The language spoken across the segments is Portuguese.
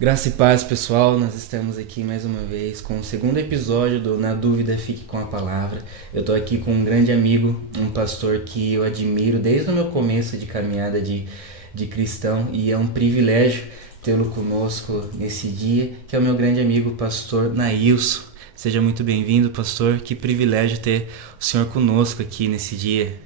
Graça e paz, pessoal. Nós estamos aqui mais uma vez com o segundo episódio do Na Dúvida Fique com a Palavra. Eu estou aqui com um grande amigo, um pastor que eu admiro desde o meu começo de caminhada de cristão, e é um privilégio tê-lo conosco nesse dia, que é o meu grande amigo, pastor Nailson. Seja muito bem-vindo, pastor. Que privilégio ter o senhor conosco aqui nesse dia.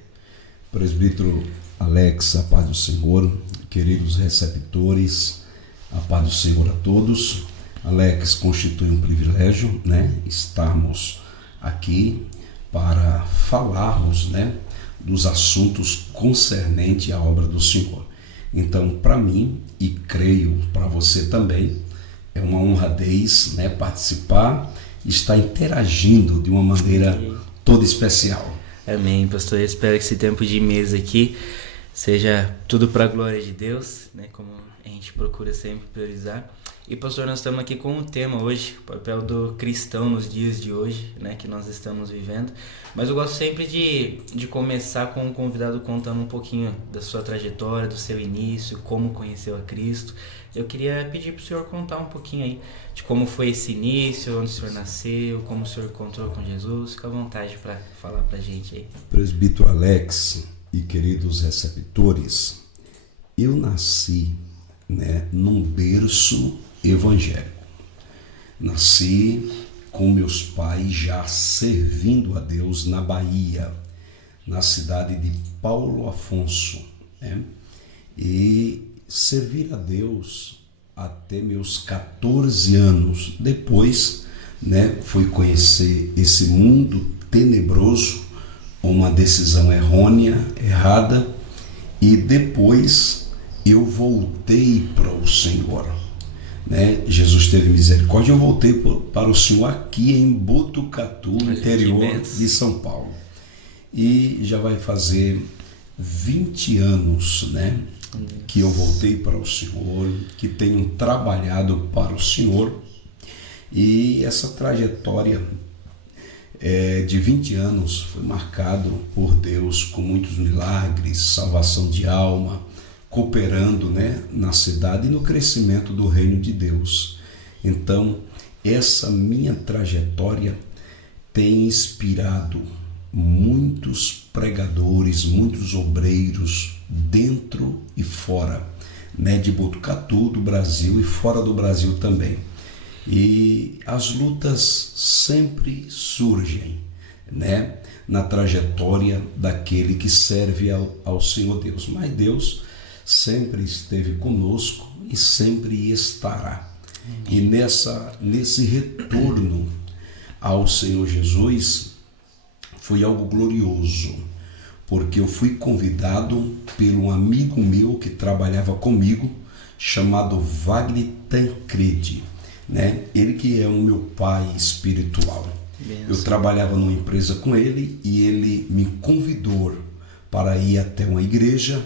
Presbítero Alex, a paz do Senhor, queridos receptores, a paz do Senhor a todos. Alex, constitui um privilégio, estarmos aqui para falarmos, dos assuntos concernentes à obra do Senhor. Então, para mim, e creio para você também, é uma honradez, participar e estar interagindo de uma maneira toda especial. Amém, pastor. Eu espero que esse tempo de mesa aqui seja tudo para a glória de Deus, como a gente procura sempre priorizar. E, pastor, nós estamos aqui com um tema hoje, o papel do cristão nos dias de hoje, que nós estamos vivendo. Mas eu gosto sempre de começar com um convidado contando um pouquinho da sua trajetória, do seu início, como conheceu a Cristo. Eu queria pedir para o senhor contar um pouquinho aí de como foi esse início, onde o senhor nasceu, como o senhor encontrou com Jesus. Fica à vontade para falar para a gente aí. Presbítero Alex e queridos receptores, eu nasci num berço evangélico. Nasci com meus pais já servindo a Deus na Bahia, na cidade de Paulo Afonso, e servir a Deus até meus 14 anos. Depois, fui conhecer esse mundo tenebroso, uma decisão errada, e depois eu voltei para o Senhor. Jesus teve misericórdia, eu voltei para o Senhor aqui em Botucatu, interior de São Paulo. E já vai fazer 20 anos, que eu voltei para o Senhor, que tenho trabalhado para o Senhor. E essa trajetória de 20 anos foi marcado por Deus com muitos milagres, salvação de alma, cooperando na cidade e no crescimento do reino de Deus. Então, essa minha trajetória tem inspirado muitos pregadores, muitos obreiros dentro e fora, de Botucatu, do Brasil e fora do Brasil também. E as lutas sempre surgem, na trajetória daquele que serve ao Senhor Deus. Mas Deus sempre esteve conosco e sempre estará. E nesse retorno ao Senhor Jesus foi algo glorioso, porque eu fui convidado por um amigo meu que trabalhava comigo, chamado Wagner Tancredi, ele que é o meu pai espiritual. Eu trabalhava numa empresa com ele e ele me convidou para ir até uma igreja.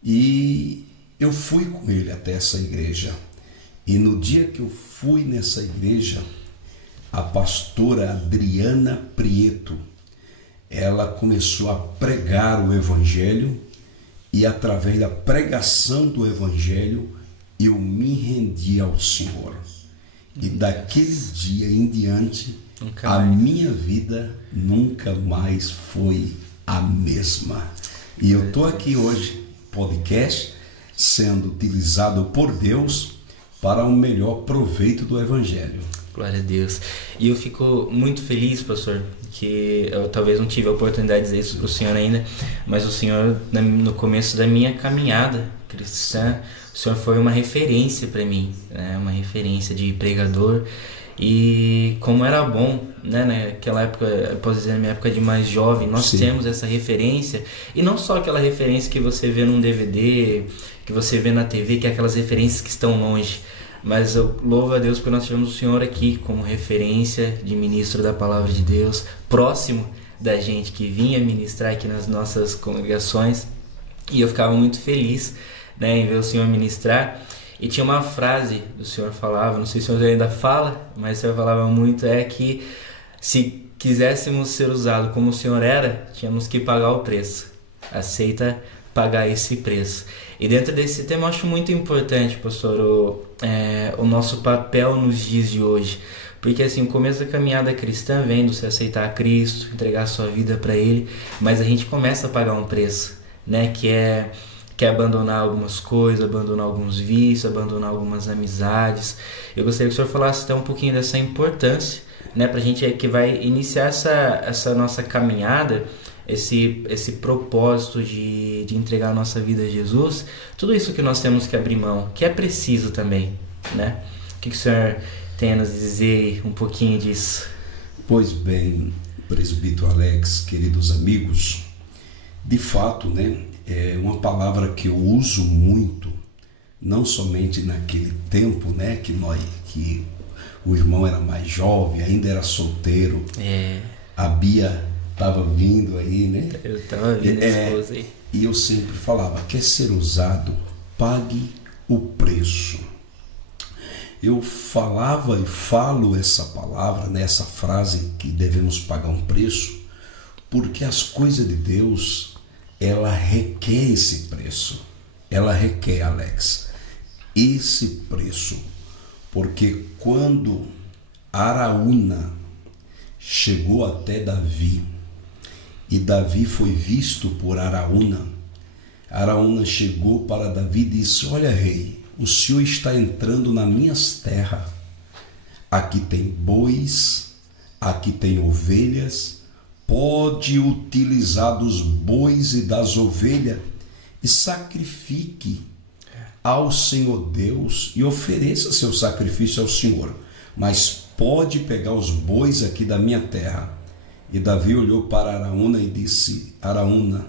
E eu fui com ele até essa igreja. E no dia que eu fui nessa igreja, a pastora Adriana Prieto, ela começou a pregar o evangelho, e através da pregação do evangelho eu me rendi ao Senhor. E daquele dia em diante, a minha vida nunca mais foi a mesma. E eu estou aqui hoje, podcast, sendo utilizado por Deus para um melhor proveito do Evangelho. Glória a Deus. E eu fico muito feliz, pastor, que eu talvez não tive a oportunidade de dizer isso para o senhor ainda, mas o senhor, no começo da minha caminhada cristã, o senhor foi uma referência para mim, uma referência de pregador. E como era bom, naquela época, eu posso dizer, na minha época de mais jovem, nós temos essa referência, e não só aquela referência que você vê num DVD, que você vê na TV, que é aquelas referências que estão longe, mas eu louvo a Deus porque nós tivemos o Senhor aqui como referência de ministro da Palavra de Deus, próximo da gente, que vinha ministrar aqui nas nossas congregações, e eu ficava muito feliz, em ver o Senhor ministrar. E tinha uma frase do senhor falava, não sei se o senhor ainda fala, mas o senhor falava muito, que se quiséssemos ser usados como o senhor era, tínhamos que pagar o preço. Aceita pagar esse preço. E dentro desse tema eu acho muito importante, pastor, o nosso papel nos dias de hoje. Porque assim, o começo da caminhada cristã vem do se aceitar a Cristo, entregar a sua vida para Ele, mas a gente começa a pagar um preço, né? Que é abandonar algumas coisas, abandonar alguns vícios, abandonar algumas amizades. Eu gostaria que o senhor falasse até um pouquinho dessa importância, né? Pra gente que vai iniciar essa nossa caminhada, esse propósito de entregar a nossa vida a Jesus, tudo isso que nós temos que abrir mão, que é preciso também, né? O que o senhor tem a nos dizer um pouquinho disso? Pois bem, presbítero Alex, queridos amigos, de fato, né, é uma palavra que eu uso muito, não somente naquele tempo, né, que o irmão era mais jovem, ainda era solteiro, a Bia estava vindo aí, né? Eu estava vindo, esposa aí. E eu sempre falava, quer ser usado, pague o preço. Eu falava e falo essa palavra, né, essa frase que devemos pagar um preço, porque as coisas de Deus, ela requer esse preço. Ela requer, Alex, esse preço. Porque quando Araúna chegou até Davi, e Davi foi visto por Araúna, Araúna chegou para Davi e disse, olha rei, o senhor está entrando nas minhas terras, aqui tem bois, aqui tem ovelhas, pode utilizar dos bois e das ovelhas e sacrifique ao Senhor Deus e ofereça seu sacrifício ao Senhor, mas pode pegar os bois aqui da minha terra. E Davi olhou para Araúna e disse, Araúna,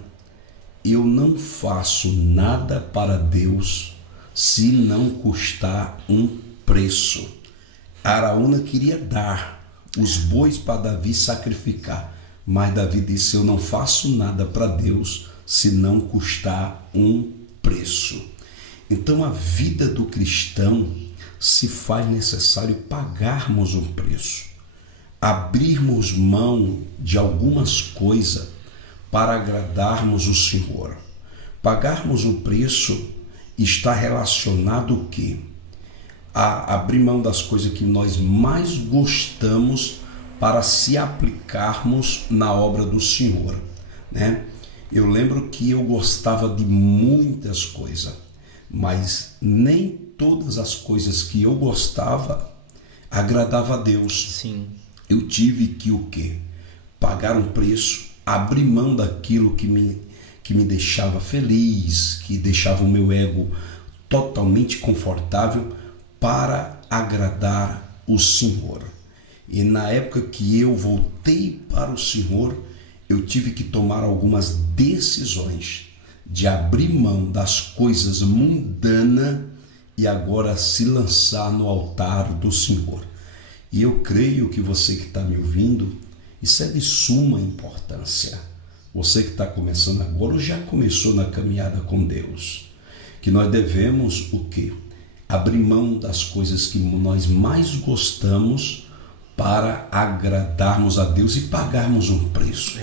eu não faço nada para Deus se não custar um preço. Araúna queria dar os bois para Davi sacrificar, mas Davi disse, eu não faço nada para Deus se não custar um preço. Então a vida do cristão se faz necessário pagarmos um preço, abrirmos mão de algumas coisas para agradarmos o Senhor. Pagarmos um preço está relacionado o quê? A abrir mão das coisas que nós mais gostamos para se aplicarmos na obra do Senhor, né? Eu lembro que eu gostava de muitas coisas, mas nem todas as coisas que eu gostava agradava a Deus. Sim. Eu tive que o quê? Pagar um preço, abrir mão daquilo que me deixava feliz, que deixava o meu ego totalmente confortável para agradar o Senhor. E na época que eu voltei para o Senhor, eu tive que tomar algumas decisões de abrir mão das coisas mundanas e agora se lançar no altar do Senhor. E eu creio que você que está me ouvindo, isso é de suma importância. Você que está começando agora ou já começou na caminhada com Deus, que nós devemos o quê? Abrir mão das coisas que nós mais gostamos para agradarmos a Deus e pagarmos um preço.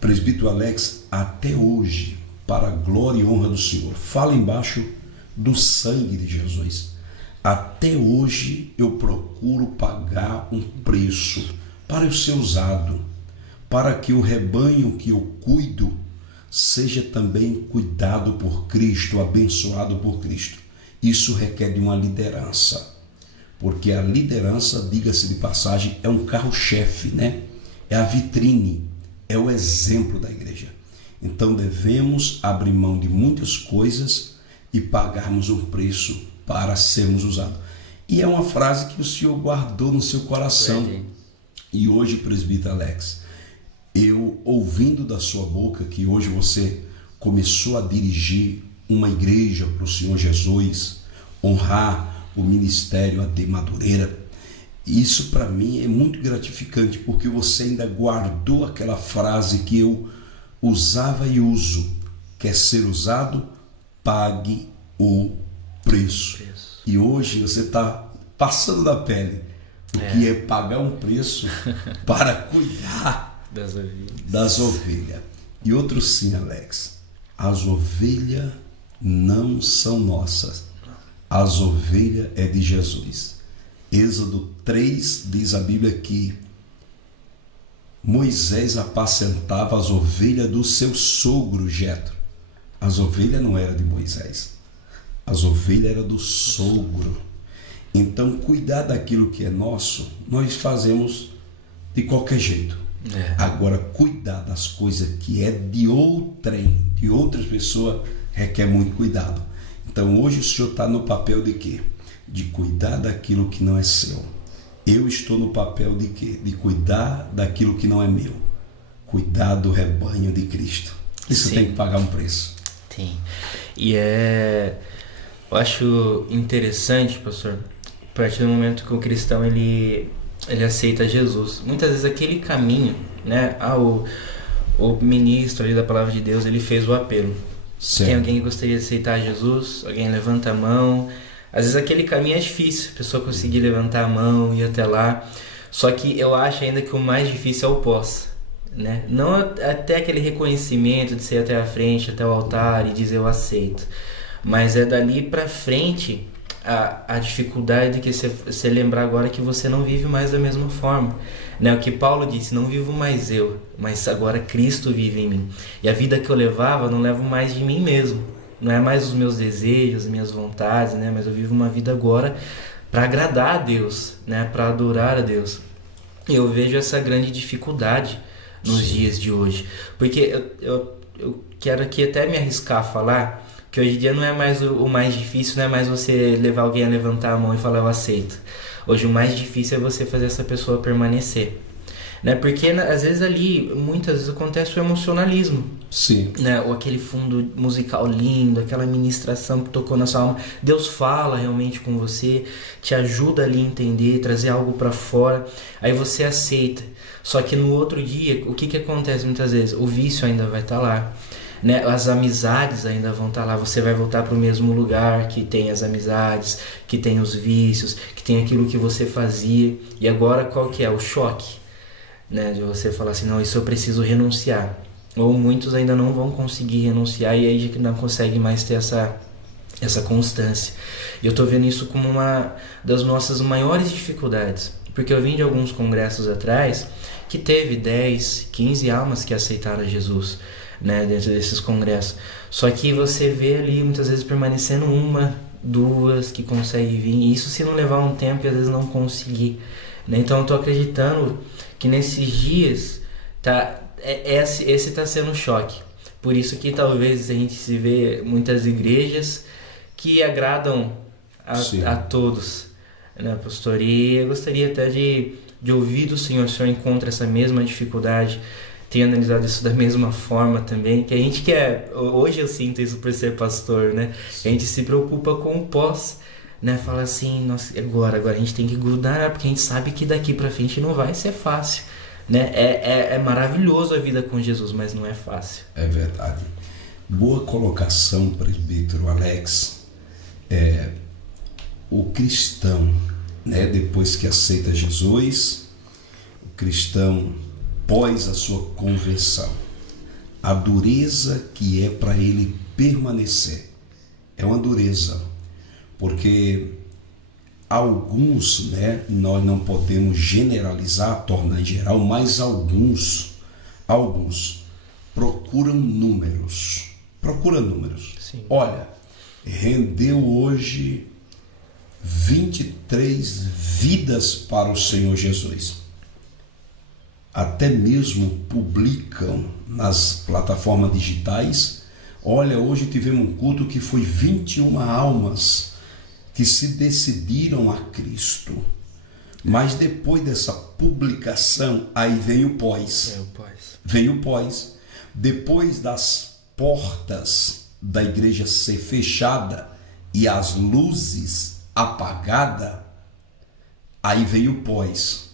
Presbítero Alex, até hoje, para a glória e honra do Senhor, fala embaixo do sangue de Jesus. Até hoje eu procuro pagar um preço para eu ser usado, para que o rebanho que eu cuido seja também cuidado por Cristo, abençoado por Cristo. Isso requer de uma liderança, porque a liderança, diga-se de passagem, é um carro-chefe, né? É a vitrine, é o exemplo da igreja. Então devemos abrir mão de muitas coisas e pagarmos um preço para sermos usados. E é uma frase que o Senhor guardou no seu coração. E hoje, presbítero Alex, eu ouvindo da sua boca que hoje você começou a dirigir uma igreja para o Senhor Jesus, honrar o ministério AD Madureira, isso para mim é muito gratificante, porque você ainda guardou aquela frase que eu usava e uso: quer ser usado, pague o preço. E hoje você está passando da pele o que é pagar um preço para cuidar das ovelhas. E outro sim, Alex, as ovelhas não são nossas, as ovelhas é de Jesus. Êxodo 3 diz a Bíblia que Moisés apacentava as ovelhas do seu sogro Jetro. As ovelhas não eram de Moisés, as ovelhas eram do sogro. Então, cuidar daquilo que é nosso, nós fazemos de qualquer jeito. Agora, cuidar das coisas que é de outrem, de outras pessoas, requer muito cuidado. Então, hoje o senhor está no papel de quê? De cuidar daquilo que não é seu. Eu estou no papel de quê? De cuidar daquilo que não é meu. Cuidar do rebanho de Cristo. Isso tem que pagar um preço. Tem. E eu acho interessante, pastor, a partir do momento que o cristão ele aceita Jesus. Muitas vezes aquele caminho, né? O ministro ali da palavra de Deus, ele fez o apelo. Certo. Tem alguém que gostaria de aceitar Jesus? Alguém levanta a mão. Às vezes aquele caminho é difícil, a pessoa conseguir levantar a mão e ir até lá. Só que eu acho ainda que o mais difícil é o pós, né? Não até aquele reconhecimento de ser até a frente, até o altar e dizer eu aceito. Mas é dali pra frente a dificuldade de que você lembrar agora que você não vive mais da mesma forma, né? O que Paulo disse, não vivo mais eu, mas agora Cristo vive em mim. E a vida que eu levava, não levo mais de mim mesmo. Não é mais os meus desejos, as minhas vontades, né? Mas eu vivo uma vida agora para agradar a Deus, né? Para adorar a Deus. E eu vejo essa grande dificuldade nos dias de hoje. Porque eu quero aqui até me arriscar a falar que hoje em dia não é mais o mais difícil, não é mais você levar alguém a levantar a mão e falar eu aceito. Hoje o mais difícil é você fazer essa pessoa permanecer, né? Porque às vezes ali, muitas vezes acontece o emocionalismo. Sim. Né? Ou aquele fundo musical lindo, aquela ministração que tocou na sua alma. Deus fala realmente com você, te ajuda ali a entender, trazer algo para fora. Aí você aceita. Só que no outro dia, o que acontece muitas vezes? O vício ainda vai estar lá. Né? As amizades ainda vão estar lá. Você vai voltar para o mesmo lugar que tem as amizades, que tem os vícios, que tem aquilo que você fazia. E agora qual que é? O choque, né? De você falar assim, não, isso eu preciso renunciar. Ou muitos ainda não vão conseguir renunciar e aí já não consegue mais ter essa constância. E eu estou vendo isso como uma das nossas maiores dificuldades. Porque eu vim de alguns congressos atrás que teve 10, 15 almas que aceitaram Jesus, né, dentro desses congressos. Só que você vê ali muitas vezes permanecendo uma, duas que conseguem vir. E isso se não levar um tempo e às vezes não conseguir. Né? Então eu estou acreditando que nesses dias esse está sendo um choque. Por isso que talvez a gente se vê muitas igrejas que agradam a todos, né, pastor? E eu gostaria até de ouvir do Senhor, o Senhor encontra essa mesma dificuldade, tem analisado isso da mesma forma também, que a gente quer, hoje eu sinto isso por ser pastor, né? A gente se preocupa com o pós, né? Fala assim, nossa, agora a gente tem que grudar, porque a gente sabe que daqui pra frente não vai ser fácil. Né? É maravilhoso a vida com Jesus, mas não é fácil. É verdade. Boa colocação, presbítero Alex. O cristão, né, depois que aceita Jesus, o cristão, pós a sua conversão, a dureza que é para ele permanecer é uma dureza, porque alguns, né, nós não podemos generalizar, tornar em geral, mas alguns procuram números. Sim. Olha, rendeu hoje 23 vidas para o Senhor Jesus. Até mesmo publicam nas plataformas digitais. Olha, hoje tivemos um culto que foi 21 almas que se decidiram a Cristo. Mas depois dessa publicação, aí vem o pós. Vem o pós. Depois das portas da igreja ser fechada e as luzes apagadas, aí vem o pós.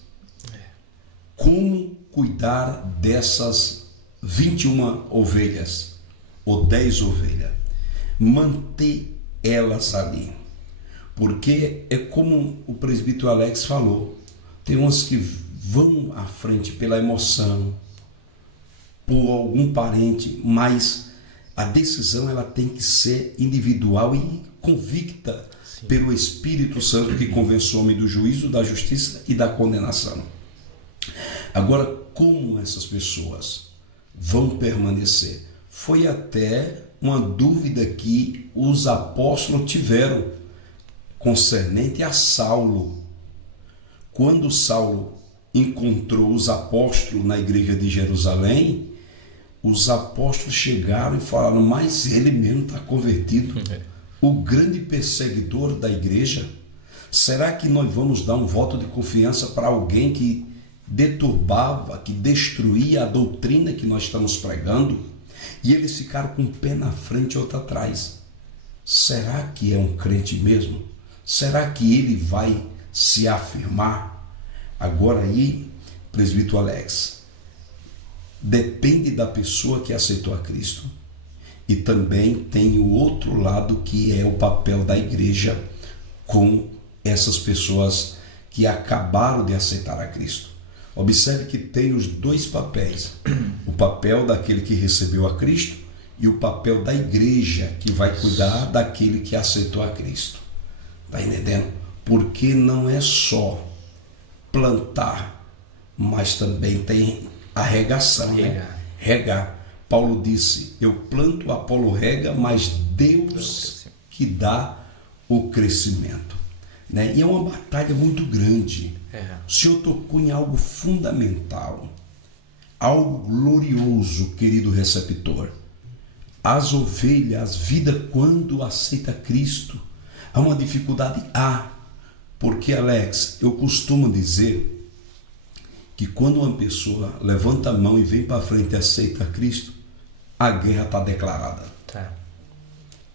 Como cuidar dessas 21 ovelhas ou 10 ovelhas? Manter elas ali. Porque é como o presbítero Alex falou, tem uns que vão à frente pela emoção, por algum parente, mas A decisão ela tem que ser individual e convicta pelo Espírito Santo que convence o homem do juízo, da justiça e da condenação. Agora, como essas pessoas vão permanecer? Foi até uma dúvida que os apóstolos tiveram concernente a Saulo. Quando Saulo encontrou os apóstolos na igreja de Jerusalém, os apóstolos chegaram e falaram, mas ele mesmo está convertido, o grande perseguidor da igreja. Será que nós vamos dar um voto de confiança para alguém que deturbava, que destruía a doutrina que nós estamos pregando? E eles ficaram com um pé na frente e outro atrás. Será que é um crente mesmo? Será que ele vai se afirmar? Agora aí, presbítero Alex, depende da pessoa que aceitou a Cristo. E também tem o outro lado, que é o papel da igreja com essas pessoas que acabaram de aceitar a Cristo. Observe que tem os dois papéis. O papel daquele que recebeu a Cristo e o papel da igreja que vai cuidar daquele que aceitou a Cristo. Está entendendo? Porque não é só plantar, mas também tem a regação, né? Regar. Paulo disse, eu planto, Apolo rega, mas Deus que dá o crescimento. Né? E é uma batalha muito grande. O Senhor tocou em algo fundamental, algo glorioso, querido receptor. As ovelhas, a vida quando aceita Cristo, há uma dificuldade, porque, Alex, eu costumo dizer que quando uma pessoa levanta a mão e vem para frente e aceita Cristo, a guerra está declarada.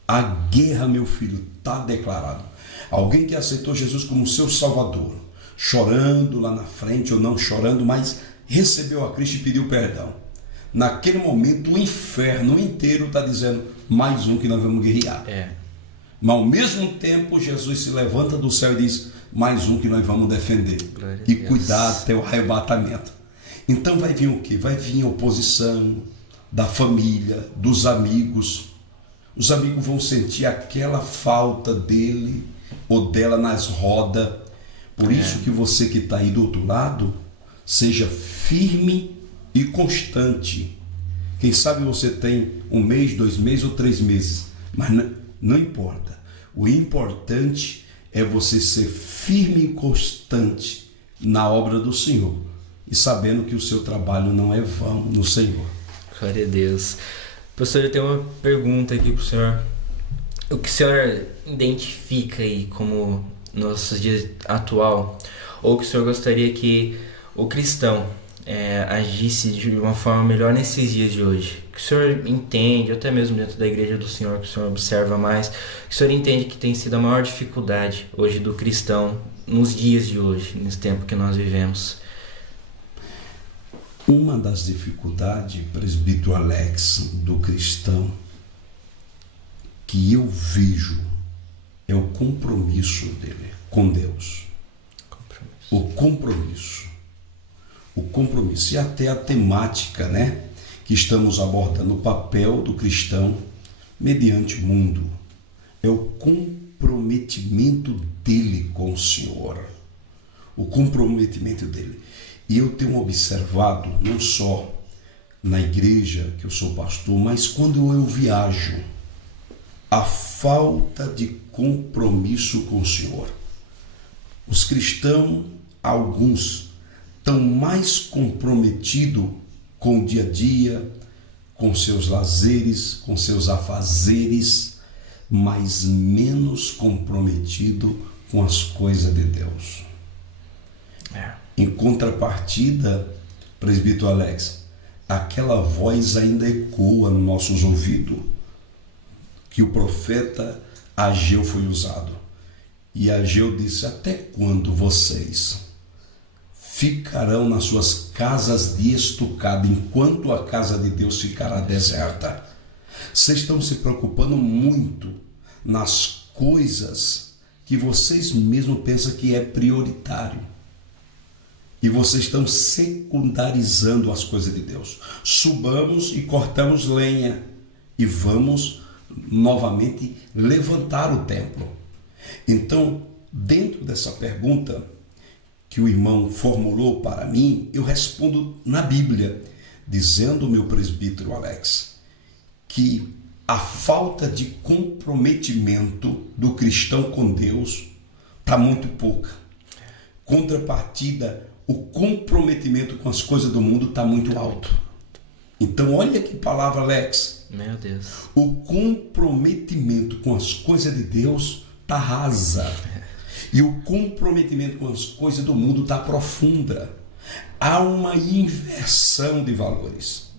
A guerra, meu filho, está declarada. Alguém que aceitou Jesus como seu Salvador, chorando lá na frente ou não chorando, mas recebeu a Cristo e pediu perdão. Naquele momento o inferno inteiro está dizendo, mais um que nós vamos guerrear. Mas ao mesmo tempo Jesus se levanta do céu e diz, mais um que nós vamos defender e cuidar até o arrebatamento. Então vai vir o quê? Vai vir a oposição da família, dos amigos. Os amigos vão sentir aquela falta dele ou dela nas rodas. Por isso que você que está aí do outro lado, seja firme e constante. Quem sabe você tem 1 mês, 2 meses ou 3 meses, mas não importa. O importante é você ser firme e constante na obra do Senhor e sabendo que o seu trabalho não é vão no Senhor. Glória a Deus. Professor, eu tenho uma pergunta aqui para o senhor. O que o senhor identifica aí como nossos dias atual, ou que o senhor gostaria que o cristão agisse de uma forma melhor nesses dias de hoje? Que o senhor entende, até mesmo dentro da igreja do senhor, que o senhor observa mais, que o senhor entende que tem sido a maior dificuldade hoje do cristão nos dias de hoje, nesse tempo que nós vivemos? Uma das dificuldades, presbítero Alex, do cristão, que eu vejo, é o compromisso dele com Deus. O compromisso. E até a temática, né, que estamos abordando, o papel do cristão mediante o mundo. É o comprometimento dele com o Senhor. O comprometimento dele. E eu tenho observado, não só na igreja que eu sou pastor, mas quando eu viajo, a falta de compromisso com o Senhor. Os cristãos, alguns, estão mais comprometidos com o dia a dia, com seus lazeres, com seus afazeres, mas menos comprometido com as coisas de Deus. Em contrapartida, presbítero Alex, aquela voz ainda ecoa nos nossos ouvidos, que o profeta Ageu foi usado. E Ageu disse, até quando vocês ficarão nas suas casas de estucado, enquanto a casa de Deus ficará deserta? Vocês estão se preocupando muito nas coisas que vocês mesmos pensam que é prioritário. E vocês estão secundarizando as coisas de Deus. Subamos e cortamos lenha. e vamos novamente levantar o templo. Então, dentro dessa pergunta que o irmão formulou para mim, eu respondo na Bíblia, dizendo, meu presbítero Alex, que a falta de comprometimento do cristão com Deus está muito pouca. Contrapartida, o comprometimento com as coisas do mundo está muito alto. Então, olha que palavra, Alex. Meu Deus. O comprometimento com as coisas de Deus está rasa. E o comprometimento com as coisas do mundo está profunda. Há uma inversão de valores.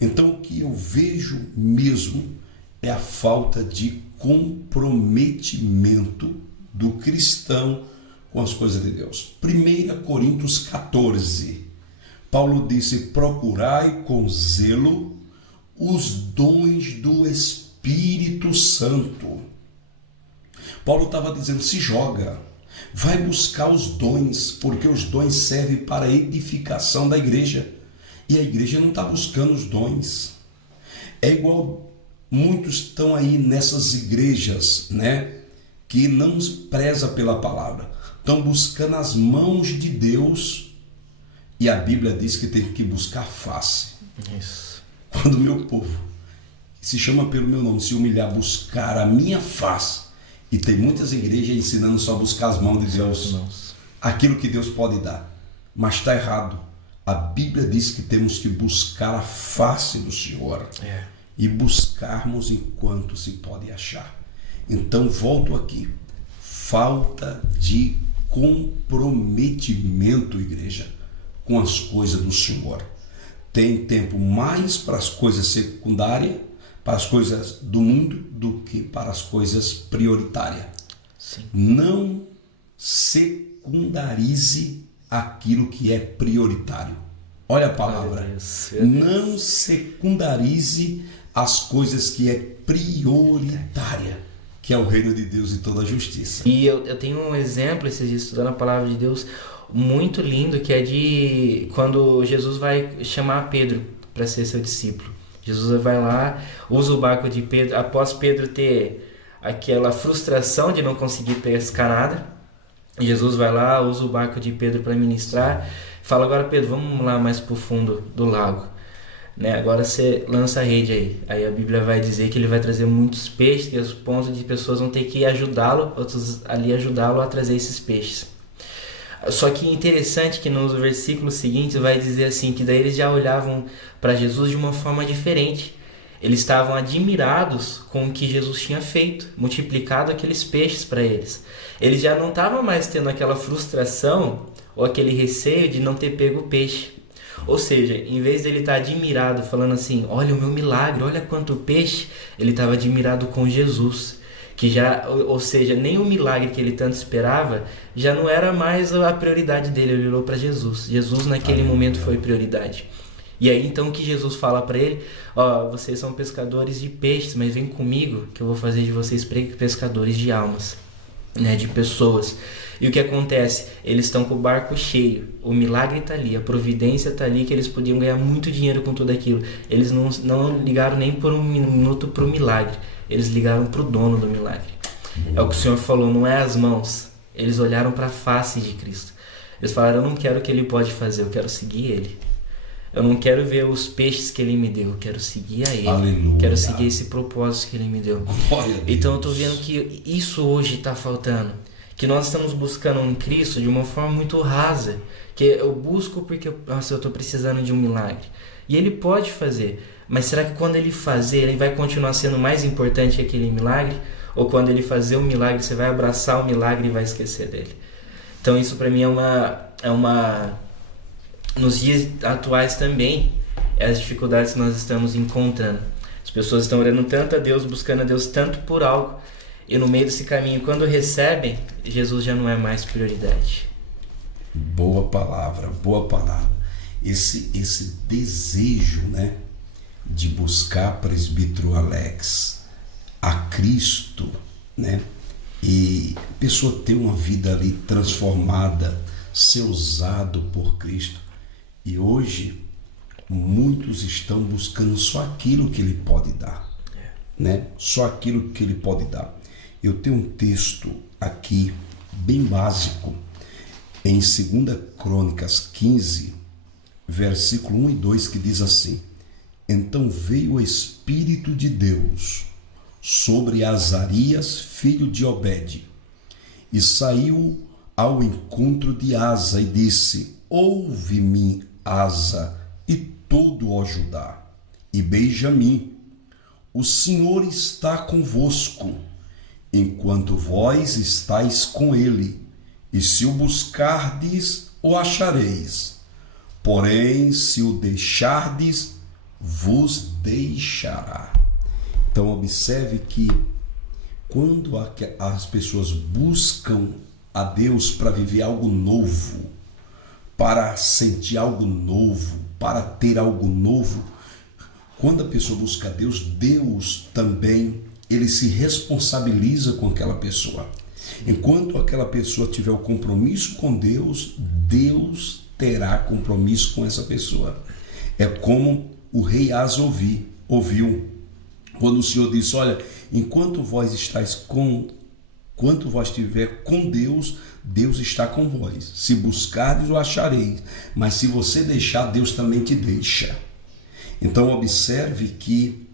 Então, o que eu vejo mesmo é a falta de comprometimento do cristão com as coisas de Deus. 1 Coríntios 14, Paulo disse: procurai com zelo os dons do Espírito Santo. Paulo estava dizendo, se joga, vai buscar os dons, porque os dons servem para a edificação da igreja. E a igreja não está buscando os dons. É igual muitos estão aí nessas igrejas, né, que não preza pela palavra. Estão buscando as mãos de Deus, e a Bíblia diz que tem que buscar face. Isso. Quando o meu povo, que se chama pelo meu nome, se humilhar, buscar a minha face, e tem muitas igrejas ensinando só a buscar as mãos de Deus, aquilo que Deus pode dar, mas está errado. A Bíblia diz que temos que buscar a face do Senhor, e buscarmos enquanto se pode achar. Então volto aqui, falta de comprometimento, igreja, com as coisas do Senhor. Tem tempo mais para as coisas secundárias, para as coisas do mundo, do que para as coisas prioritárias. Sim. Não secundarize aquilo que é prioritário. Olha a palavra. Não secundarize as coisas que é prioritária, que é o reino de Deus e toda a justiça. E eu tenho um exemplo, esses dias, estudando a palavra de Deus, muito lindo, que é de quando Jesus vai chamar Pedro para ser seu discípulo. Jesus vai lá, usa o barco de Pedro, após Pedro ter aquela frustração de não conseguir pescar nada, Jesus vai lá, usa o barco de Pedro para ministrar, fala: agora Pedro, vamos lá mais para o fundo do lago, né? Agora você lança a rede aí a Bíblia vai dizer que ele vai trazer muitos peixes, e aos pontos de pessoas vão ter que ajudá-lo, outros ali ajudá-lo a trazer esses peixes. Só que interessante que nos versículos seguintes vai dizer assim, que daí eles já olhavam para Jesus de uma forma diferente. Eles estavam admirados com o que Jesus tinha feito, multiplicado aqueles peixes para eles. Eles já não estavam mais tendo aquela frustração ou aquele receio de não ter pego o peixe. Ou seja, em vez de ele estar admirado, falando assim, olha o meu milagre, olha quanto peixe, ele estava admirado com Jesus. Que já, ou seja, nem o milagre que ele tanto esperava já não era mais a prioridade dele. Ele olhou para Jesus. Jesus naquele momento foi prioridade. E aí então o que Jesus fala para ele: vocês são pescadores de peixes, mas vem comigo que eu vou fazer de vocês pescadores de almas, né, de pessoas. E o que acontece? Eles estão com o barco cheio, o milagre está ali, a providência está ali, que eles podiam ganhar muito dinheiro com tudo aquilo. Eles não ligaram nem por um minuto para o milagre, eles ligaram para o dono do milagre. É o que o Senhor falou, não é as mãos. Eles olharam para a face de Cristo. Eles falaram: eu não quero o que Ele pode fazer, eu quero seguir Ele. Eu não quero ver os peixes que Ele me deu, eu quero seguir a Ele. Aleluia. Quero seguir esse propósito que Ele me deu. Então eu estou vendo que isso hoje está faltando. Que nós estamos buscando em Cristo de uma forma muito rasa. Que eu busco porque eu estou precisando de um milagre. E Ele pode fazer. Mas será que quando Ele fazer, Ele vai continuar sendo mais importante que aquele milagre? Ou quando Ele fazer o milagre, você vai abraçar o milagre e vai esquecer dele? Então isso para mim é uma... Nos dias atuais também, é as dificuldades que nós estamos encontrando. As pessoas estão orando tanto a Deus, buscando a Deus tanto por algo, e no meio desse caminho, quando recebem, Jesus já não é mais prioridade. Boa palavra, boa palavra. Esse desejo, né, de buscar, presbítero Alex, a Cristo, né, e a pessoa ter uma vida ali transformada, ser usado por Cristo. E hoje muitos estão buscando só aquilo que Ele pode dar. né? Só aquilo que ele pode dar. Eu tenho um texto aqui bem básico em 2 Crônicas 15, versículo 1 e 2, que diz assim: Então veio o Espírito de Deus sobre Azarias, filho de Obed, e saiu ao encontro de Asa e disse: Ouve-me, Asa, e todo ó Judá, e Benjamim, o Senhor está convosco, enquanto vós estáis com ele, e se o buscardes, o achareis. Porém, se o deixardes, vos deixará. Então, observe que quando as pessoas buscam a Deus para viver algo novo, para sentir algo novo, para ter algo novo, quando a pessoa busca a Deus, Deus também, ele se responsabiliza com aquela pessoa. Enquanto aquela pessoa tiver o compromisso com Deus, Deus terá compromisso com essa pessoa. É como o rei Asa ouviu, quando o Senhor disse: olha, enquanto vós estiver com Deus, Deus está com vós. Se buscardes, o achareis. Mas se você deixar, Deus também te deixa. Então observe que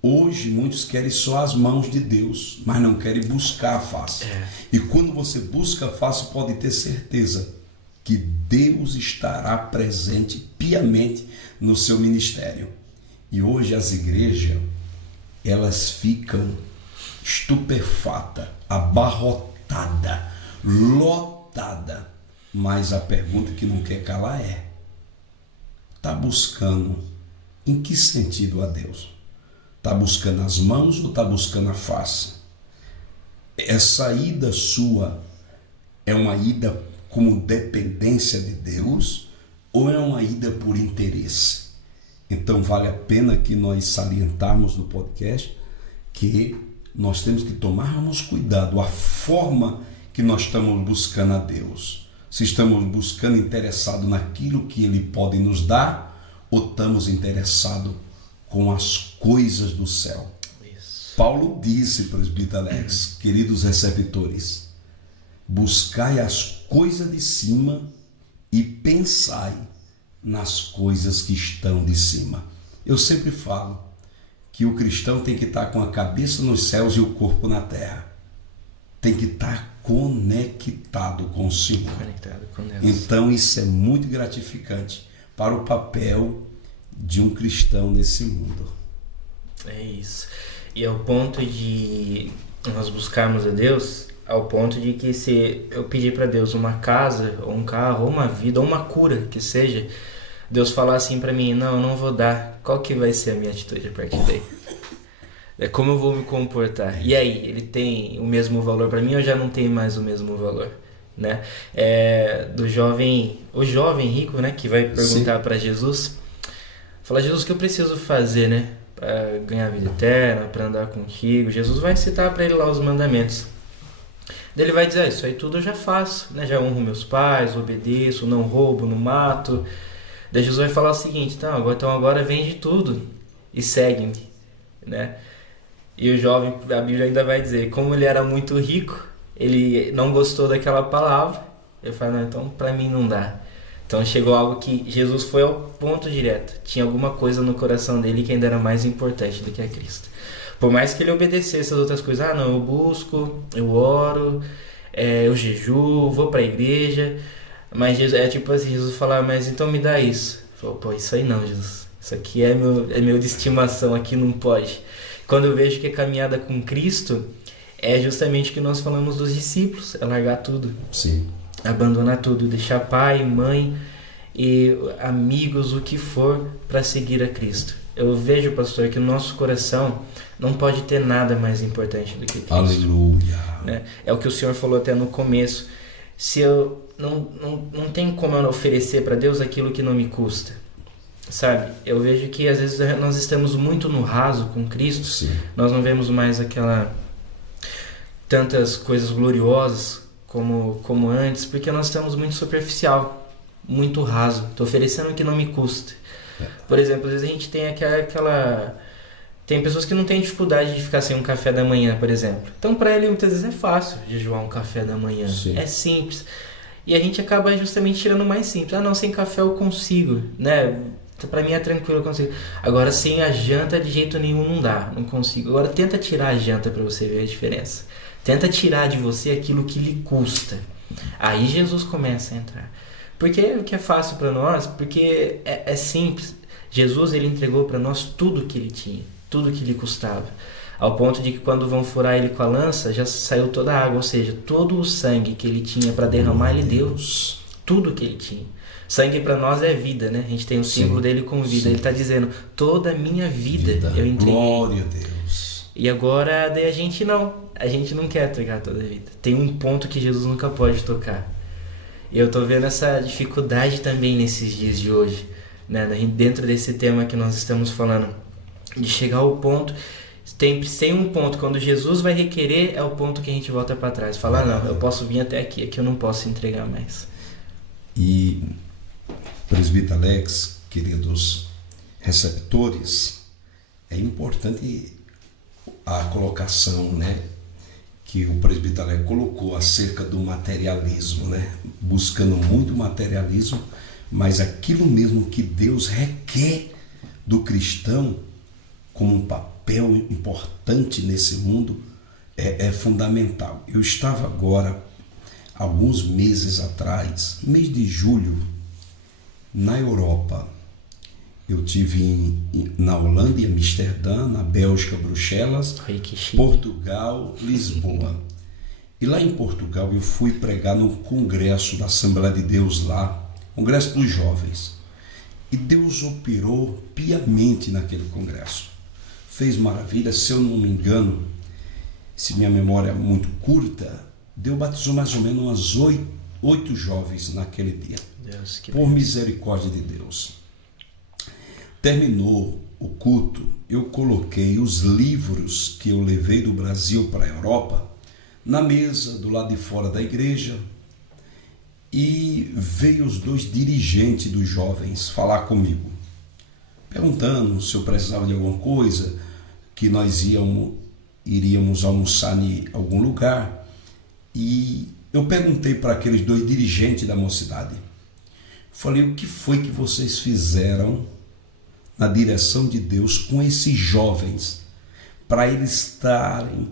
hoje muitos querem só as mãos de Deus, mas não querem buscar a face. E quando você busca a face, pode ter certeza que Deus estará presente piamente no seu ministério. E hoje as igrejas, elas ficam estupefatas, abarrotadas, lotadas. Mas a pergunta que não quer calar é: está buscando em que sentido a Deus? Está buscando as mãos ou está buscando a face? Essa ida sua é uma ida como dependência de Deus ou é uma ida por interesse? Então vale a pena que nós salientarmos no podcast que nós temos que tomarmos cuidado a forma que nós estamos buscando a Deus. Se estamos buscando interessado naquilo que Ele pode nos dar, ou estamos interessados com as coisas do céu. Isso. Paulo disse, presbítero Alex, queridos receptores, buscai as coisas de cima e pensai nas coisas que estão de cima. Eu sempre falo que o cristão tem que estar com a cabeça nos céus e o corpo na terra. Tem que estar conectado com o Senhor. Conectado com Deus. Então isso é muito gratificante para o papel de um cristão nesse mundo. É isso. E ao ponto de nós buscarmos a Deus, ao ponto de que se eu pedir para Deus uma casa, ou um carro, ou uma vida, ou uma cura, que seja, Deus falar assim para mim: não, eu não vou dar, qual que vai ser a minha atitude a partir daí? É como eu vou me comportar? E aí, ele tem o mesmo valor para mim ou já não tem mais o mesmo valor? Né? O jovem rico, né, que vai perguntar para Jesus, fala: Jesus, o que eu preciso fazer, né, para ganhar a vida eterna, para andar contigo? Jesus vai citar para ele lá os mandamentos. Daí ele vai dizer: isso aí tudo eu já faço, né? Já honro meus pais, obedeço, não roubo, não mato. Daí Jesus vai falar o seguinte: então agora vende tudo e segue-me, né? E o jovem, a Bíblia ainda vai dizer, como ele era muito rico, ele não gostou daquela palavra. Ele fala: não, então para mim não dá. Então chegou algo que Jesus foi ao ponto direto. Tinha alguma coisa no coração dele que ainda era mais importante do que a Cristo. Por mais que ele obedecesse as outras coisas, não, eu busco, eu oro, eu jejuo, vou para a igreja, mas Jesus, tipo assim, Jesus fala: mas então me dá isso. Falou: pô, isso aí não, Jesus, isso aqui é meu de estimação, aqui não pode. Quando eu vejo que a caminhada com Cristo é justamente o que nós falamos dos discípulos, é largar tudo. Sim. Abandonar tudo, deixar pai, mãe e amigos, o que for, para seguir a Cristo. Eu vejo, pastor, que o nosso coração não pode ter nada mais importante do que Cristo. Aleluia. Né? É o que o Senhor falou até no começo. Se eu não tem como eu oferecer para Deus aquilo que não me custa. Sabe? Eu vejo que às vezes nós estamos muito no raso com Cristo. Sim. Nós não vemos mais tantas coisas gloriosas como antes, porque nós estamos muito superficial, muito raso. Estou oferecendo o que não me custa. Por exemplo, às vezes a gente tem Tem pessoas que não têm dificuldade de ficar sem um café da manhã, por exemplo. Então, para ele, muitas vezes é fácil jejuar um café da manhã. Sim. É simples. E a gente acaba justamente tirando o mais simples. Ah, não, sem café eu consigo, né? Para mim é tranquilo, eu consigo. Agora, sem a janta, de jeito nenhum não dá, não consigo. Agora, tenta tirar a janta para você ver a diferença. Tenta tirar de você aquilo que lhe custa. Aí Jesus começa a entrar. Porque o que é fácil para nós, porque é simples. Jesus, ele entregou para nós tudo que ele tinha, tudo que lhe custava. Ao ponto de que quando vão furar ele com a lança, já saiu toda a água, ou seja, todo o sangue que ele tinha para derramar, ele deu. Tudo que ele tinha. Sangue para nós é vida, né? A gente tem o símbolo dele com vida. Ele está dizendo, toda a minha vida eu entreguei. Glória a Deus. E agora, daí a gente não quer entregar toda a vida. Tem um ponto que Jesus nunca pode tocar. E eu tô vendo essa dificuldade também nesses dias de hoje, né? Dentro desse tema que nós estamos falando, de chegar ao ponto, tem um ponto, quando Jesus vai requerer, é o ponto que a gente volta para trás. Falar, não, eu posso vir até aqui eu não posso entregar mais. E, presbítero Alex, queridos receptores, é importante a colocação, né, que o presbítero Alex colocou acerca do materialismo, né, buscando muito materialismo, mas aquilo mesmo que Deus requer do cristão como um papel importante nesse mundo é fundamental. Eu estava agora, alguns meses atrás, mês de julho, na Europa. Eu tive na Holanda, em Amsterdã, na Bélgica, Bruxelas, Portugal, Lisboa. E lá em Portugal eu fui pregar no congresso da Assembleia de Deus lá, congresso dos jovens. E Deus operou piamente naquele congresso. Fez maravilha, se eu não me engano, se minha memória é muito curta, Deus batizou mais ou menos umas 8 jovens naquele dia. Deus, por misericórdia de Deus. Terminou o culto, eu coloquei os livros que eu levei do Brasil para a Europa na mesa do lado de fora da igreja e veio os 2 dirigentes dos jovens falar comigo, perguntando se eu precisava de alguma coisa, que nós iríamos almoçar em algum lugar. E eu perguntei para aqueles 2 dirigentes da mocidade, falei, o que foi que vocês fizeram na direção de Deus com esses jovens, para eles estarem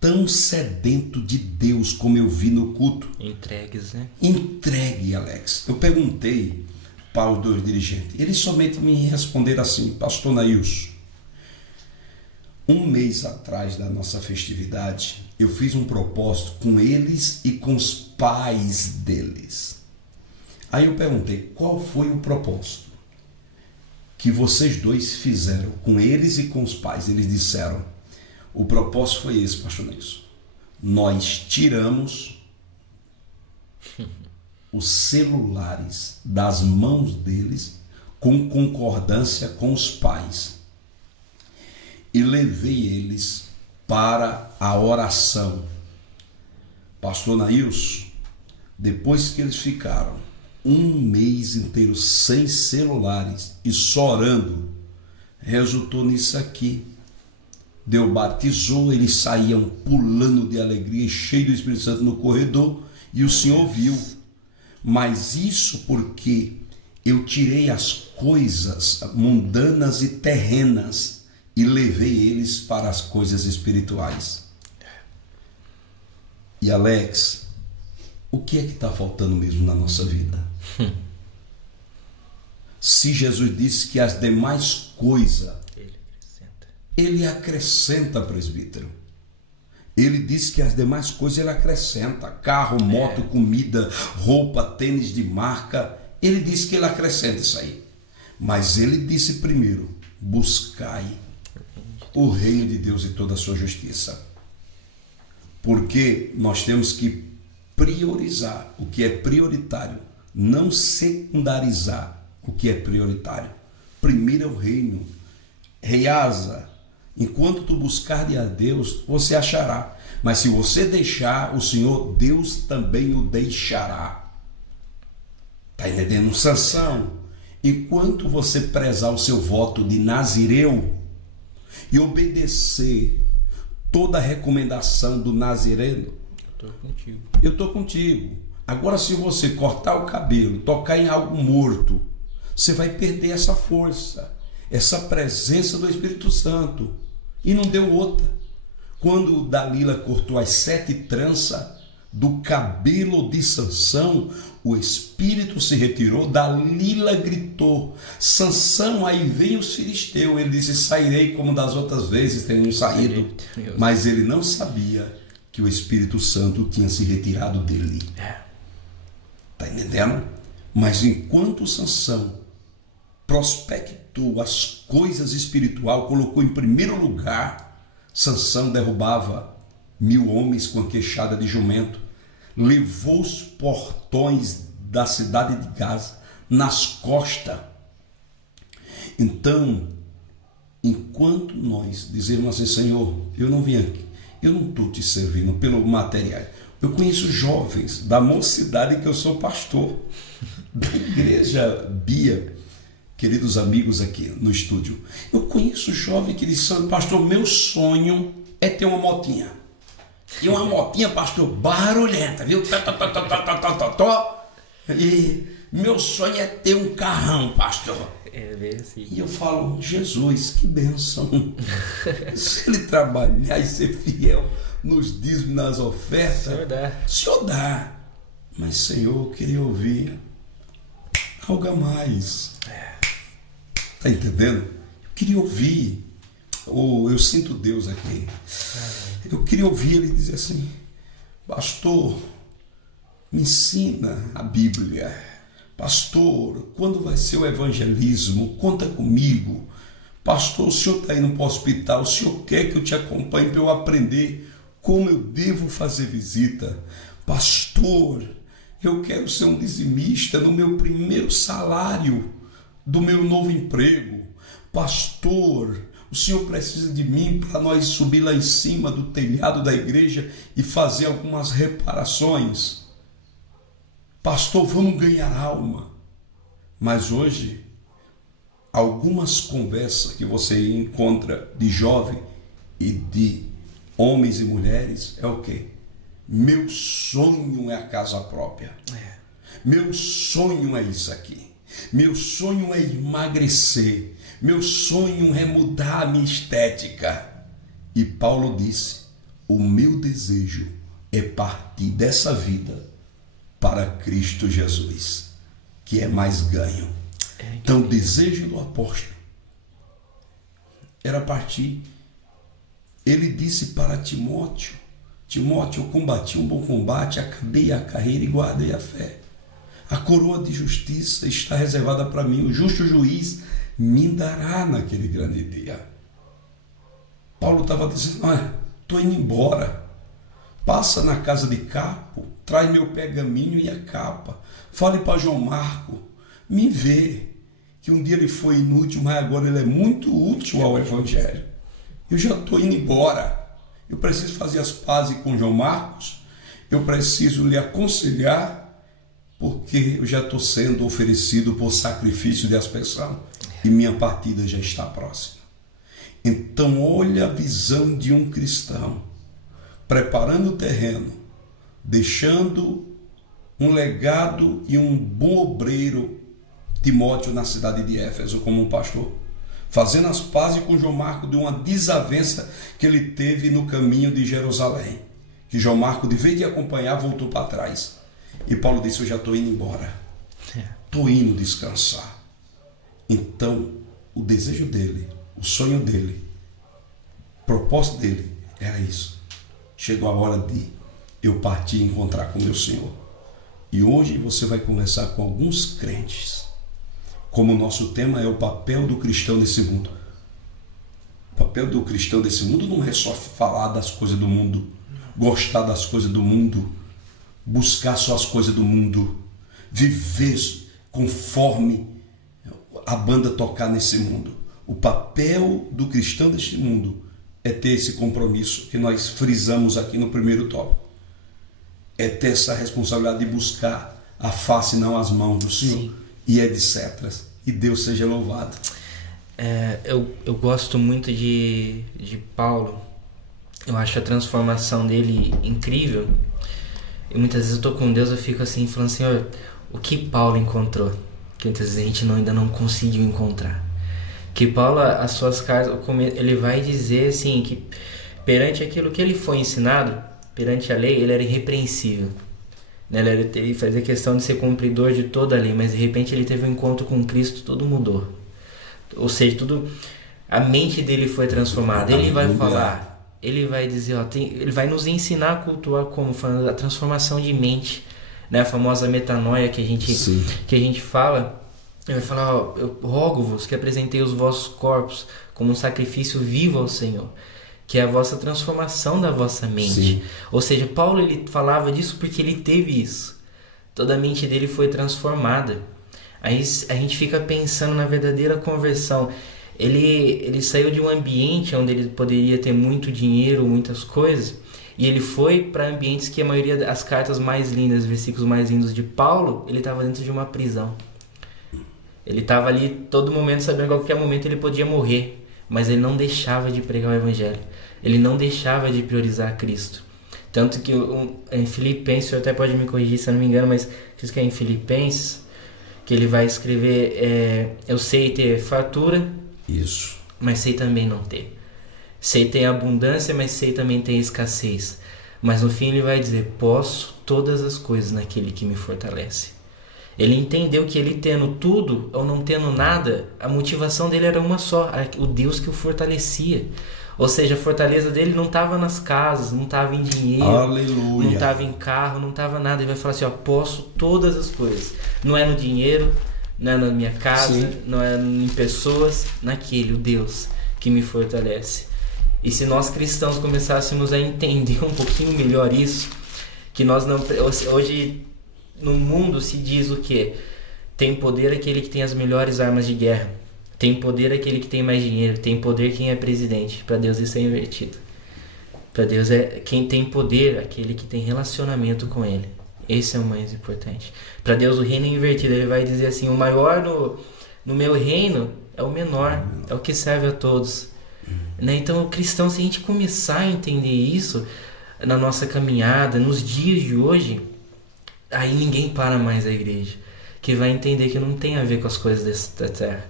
tão sedentos de Deus como eu vi no culto? Entregues, né? Entregue, Alex. Eu perguntei para os 2 dirigentes, eles somente me responderam assim, pastor Nailson, um mês atrás da nossa festividade, eu fiz um propósito com eles e com os pais deles. Aí eu perguntei, qual foi o propósito que vocês 2 fizeram com eles e com os pais? Eles disseram, o propósito foi esse, pastor Nilson. Nós tiramos os celulares das mãos deles com concordância com os pais e levei eles para a oração. Pastor Nailson, depois que eles ficaram um mês inteiro sem celulares e só orando, resultou nisso aqui. Deus batizou, eles saíam pulando de alegria, cheio do Espírito Santo no corredor, e o Senhor viu. Mas isso porque eu tirei as coisas mundanas e terrenas e levei eles para as coisas espirituais. E Alex, o que é que está faltando mesmo na nossa vida? Se Jesus disse que as demais coisas ele acrescenta, presbítero. Ele disse que as demais coisas ele acrescenta. Carro, moto, comida, roupa, tênis de marca. Ele disse que ele acrescenta isso aí. Mas ele disse primeiro, buscai o reino de Deus e toda a sua justiça. Porque nós temos que priorizar o que é prioritário, não secundarizar o que é prioritário. Primeiro é o reino. Reasa. Enquanto tu buscar a Deus, você achará. Mas se você deixar o Senhor, Deus também o deixará. Está entendendo? Sansão, enquanto você prezar o seu voto de Nazireu, e obedecer toda a recomendação do Nazireno, eu estou contigo. Agora, se você cortar o cabelo, tocar em algo morto, você vai perder essa força, essa presença do Espírito Santo. E não deu outra. Quando Dalila cortou as 7 tranças do cabelo de Sansão, o Espírito se retirou, Dalila gritou, Sansão, aí vem os filisteus. Ele disse, sairei como das outras vezes tenho saído. Mas ele não sabia que o Espírito Santo tinha se retirado dele. Está entendendo? Mas enquanto Sansão prospectou as coisas espirituais, colocou em primeiro lugar, Sansão derrubava 1000 homens com a queixada de jumento, levou os portões da cidade de Gaza nas costas. Então, enquanto nós dizemos assim, Senhor, eu não vim aqui, eu não estou te servindo pelo material. Eu conheço jovens da mocidade que eu sou pastor da igreja Bia, queridos amigos aqui no estúdio. Eu conheço jovens que dizem, pastor, meu sonho é ter uma motinha. E uma motinha, pastor, barulhenta, viu? E meu sonho é ter um carrão, pastor. É bem assim. E eu falo, Jesus, que bênção. Se ele trabalhar e ser fiel nos dízimos, nas ofertas, O Senhor dá. Mas, Senhor, eu queria ouvir algo a mais. Está entendendo? Eu queria ouvir. Eu sinto Deus aqui. Eu queria ouvir ele dizer assim, pastor, me ensina a Bíblia. Pastor, quando vai ser o evangelismo? Conta comigo. Pastor, o senhor está indo para o hospital, o senhor quer que eu te acompanhe para eu aprender como eu devo fazer visita? Pastor, eu quero ser um dizimista no meu primeiro salário do meu novo emprego. Pastor, o senhor precisa de mim para nós subir lá em cima do telhado da igreja e fazer algumas reparações. Pastor, vamos ganhar alma. Mas hoje, algumas conversas que você encontra de jovem e de homens e mulheres é o quê? Meu sonho é a casa própria. Meu sonho é isso aqui. Meu sonho é emagrecer. Meu sonho é mudar a minha estética. E Paulo disse, o meu desejo é partir dessa vida para Cristo Jesus, que é mais ganho. Então o desejo do apóstolo era partir. Ele disse para Timóteo, Timóteo, eu combati um bom combate, acabei a carreira e guardei a fé. A coroa de justiça está reservada para mim, o justo juiz me dará naquele grande dia. Paulo estava dizendo, estou indo embora. Passa na casa de Carpo, traz meu pergaminho e a capa. Fale para João Marco, me vê, que um dia ele foi inútil, mas agora ele é muito útil ao Evangelho. Eu já estou indo embora. Eu preciso fazer as pazes com João Marcos. Eu preciso lhe aconselhar, porque eu já estou sendo oferecido por sacrifício de aspersão e minha partida já está próxima. Então, olha a visão de um cristão, preparando o terreno, deixando um legado e um bom obreiro, Timóteo, na cidade de Éfeso, como um pastor, fazendo as pazes com João Marco de uma desavença que ele teve no caminho de Jerusalém, que João Marco, de vez de acompanhar, voltou para trás. E Paulo disse, eu já estou indo embora, estou indo descansar. Então, o desejo dele, o sonho dele, o propósito dele era isso. Chegou a hora de eu partir e encontrar com meu Senhor. E hoje você vai conversar com alguns crentes. Como o nosso tema é o papel do cristão nesse mundo. O papel do cristão nesse mundo não é só falar das coisas do mundo, gostar das coisas do mundo, buscar só as coisas do mundo, viver conforme a banda tocar nesse mundo. O papel do cristão deste mundo é ter esse compromisso que nós frisamos aqui no primeiro tópico. É ter essa responsabilidade de buscar a face, não as mãos do Senhor. Sim. E etc. E Deus seja louvado. Eu gosto muito de Paulo. Eu acho a transformação dele incrível. E muitas vezes eu tô com Deus, eu fico assim, falando, Senhor, o que Paulo encontrou? Que muitas vezes a gente ainda não conseguiu encontrar. Que Paulo, as suas cartas, ele vai dizer assim, que perante aquilo que ele foi ensinado, perante a lei, ele era irrepreensível. Né? Ele fazia questão de ser cumpridor de toda a lei, mas de repente ele teve um encontro com Cristo, tudo mudou. Ou seja, a mente dele foi transformada. Ele vai falar, ele vai dizer, ele vai nos ensinar a cultuar como, falando da transformação de mente, né? A famosa metanoia que a gente fala. Ele vai falar, eu rogo-vos que apresentei os vossos corpos como um sacrifício vivo ao Senhor, que é a vossa transformação da vossa mente. Sim. Ou seja, Paulo ele falava disso porque ele teve isso. Toda a mente dele foi transformada. Aí a gente fica pensando na verdadeira conversão. Ele saiu de um ambiente onde ele poderia ter muito dinheiro, muitas coisas, e ele foi para ambientes que a maioria das cartas mais lindas, os versículos mais lindos de Paulo, ele estava dentro de uma prisão. Ele estava ali todo momento sabendo que a qualquer momento ele podia morrer, mas ele não deixava de pregar o evangelho. Ele não deixava de priorizar Cristo. Tanto que em Filipenses, você até pode me corrigir se eu não me engano, mas diz que é em Filipenses que ele vai escrever, eu sei ter fartura, isso, mas sei também não ter. Sei ter abundância, mas sei também ter escassez. Mas no fim ele vai dizer, posso todas as coisas naquele que me fortalece. Ele entendeu que ele tendo tudo ou não tendo nada, a motivação dele era uma só, o Deus que o fortalecia. Ou seja, a fortaleza dele não estava nas casas, não estava em dinheiro, aleluia, não estava em carro, não estava nada. Ele vai falar assim, posso todas as coisas. Não é no dinheiro, não é na minha casa, sim, não é em pessoas, naquele, o Deus que me fortalece. E se nós cristãos começássemos a entender um pouquinho melhor isso, que nós não... Hoje no mundo se diz o quê? Tem poder aquele que tem as melhores armas de guerra. Tem poder aquele que tem mais dinheiro. Tem poder quem é presidente. Para Deus isso é invertido. Para Deus é quem tem poder, aquele que tem relacionamento com Ele. Esse é o mais importante. Para Deus o reino é invertido. Ele vai dizer assim, o maior no meu reino é o menor. É o que serve a todos. Né? Então o cristão, se a gente começar a entender isso na nossa caminhada, nos dias de hoje, aí ninguém para mais a igreja. Que vai entender que não tem a ver com as coisas da terra.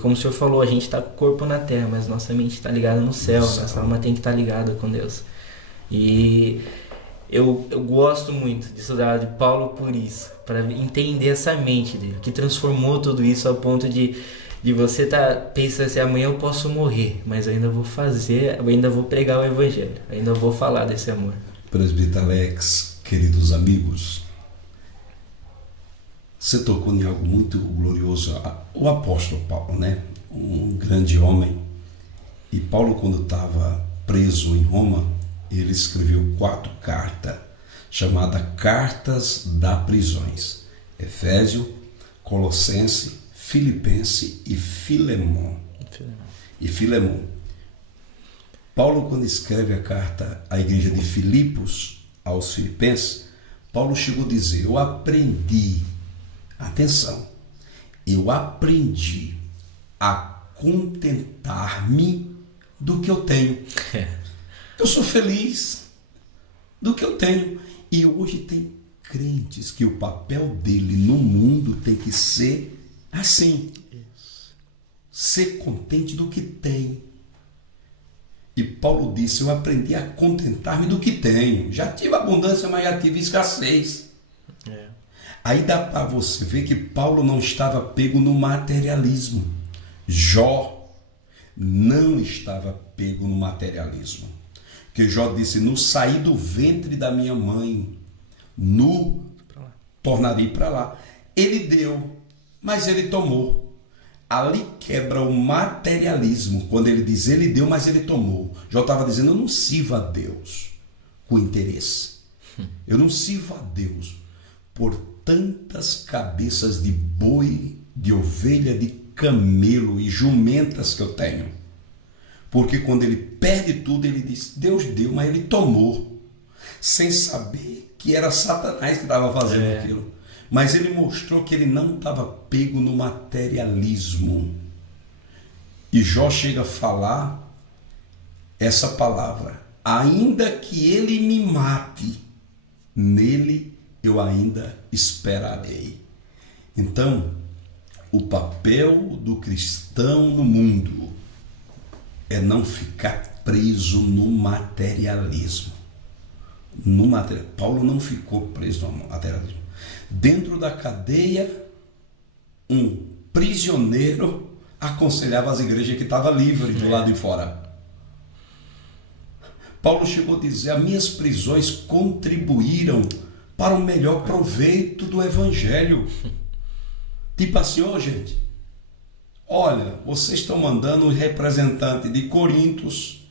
Como o senhor falou, a gente está com o corpo na terra, mas nossa mente está ligada no céu. Nossa alma tem que estar ligada com Deus. E eu gosto muito de estudar de Paulo por isso. Para entender essa mente dele, que transformou tudo isso ao ponto de você pensando assim, amanhã eu posso morrer, mas eu ainda vou pregar o evangelho. Ainda vou falar desse amor. Presbítero Alex, queridos amigos, você tocou em algo muito glorioso. O apóstolo Paulo, né? Um grande homem. E Paulo, quando estava preso em Roma, ele escreveu 4 cartas, chamadas Cartas da Prisões. Efésio, Colossense, Filipense e Filemon. Paulo, quando escreve a carta à igreja de Filipos, aos Filipenses, Paulo chegou a dizer, eu aprendi a contentar-me do que eu tenho. Eu sou feliz do que eu tenho. E hoje tem crentes que o papel dele no mundo tem que ser assim. Ser contente do que tem. E Paulo disse, eu aprendi a contentar-me do que tenho. Já tive abundância, mas já tive escassez. Aí dá para você ver que Paulo não estava pego no materialismo. Jó não estava pego no materialismo. Porque Jó disse, no sair do ventre da minha mãe, nu tornarei para lá. Ele deu, mas ele tomou. Ali quebra o materialismo, quando ele diz, ele deu, mas ele tomou. Jó estava dizendo, eu não sirvo a Deus com interesse. Eu não sirvo a Deus por tantas cabeças de boi, de ovelha, de camelo e jumentas que eu tenho. Porque quando ele perde tudo, ele diz, Deus deu, mas ele tomou. Sem saber que era Satanás que estava fazendo aquilo. Mas ele mostrou que ele não estava pego no materialismo. E Jó chega a falar essa palavra: ainda que ele me mate, nele eu ainda esperarei. Então, o papel do cristão no mundo é não ficar preso no materialismo. Paulo não ficou preso no materialismo. Dentro da cadeia, um prisioneiro aconselhava as igrejas que estavam livres do lado de fora. Paulo chegou a dizer: as minhas prisões contribuíram para o melhor proveito do evangelho. Tipo assim, gente, olha, vocês estão mandando um representante de Corintos,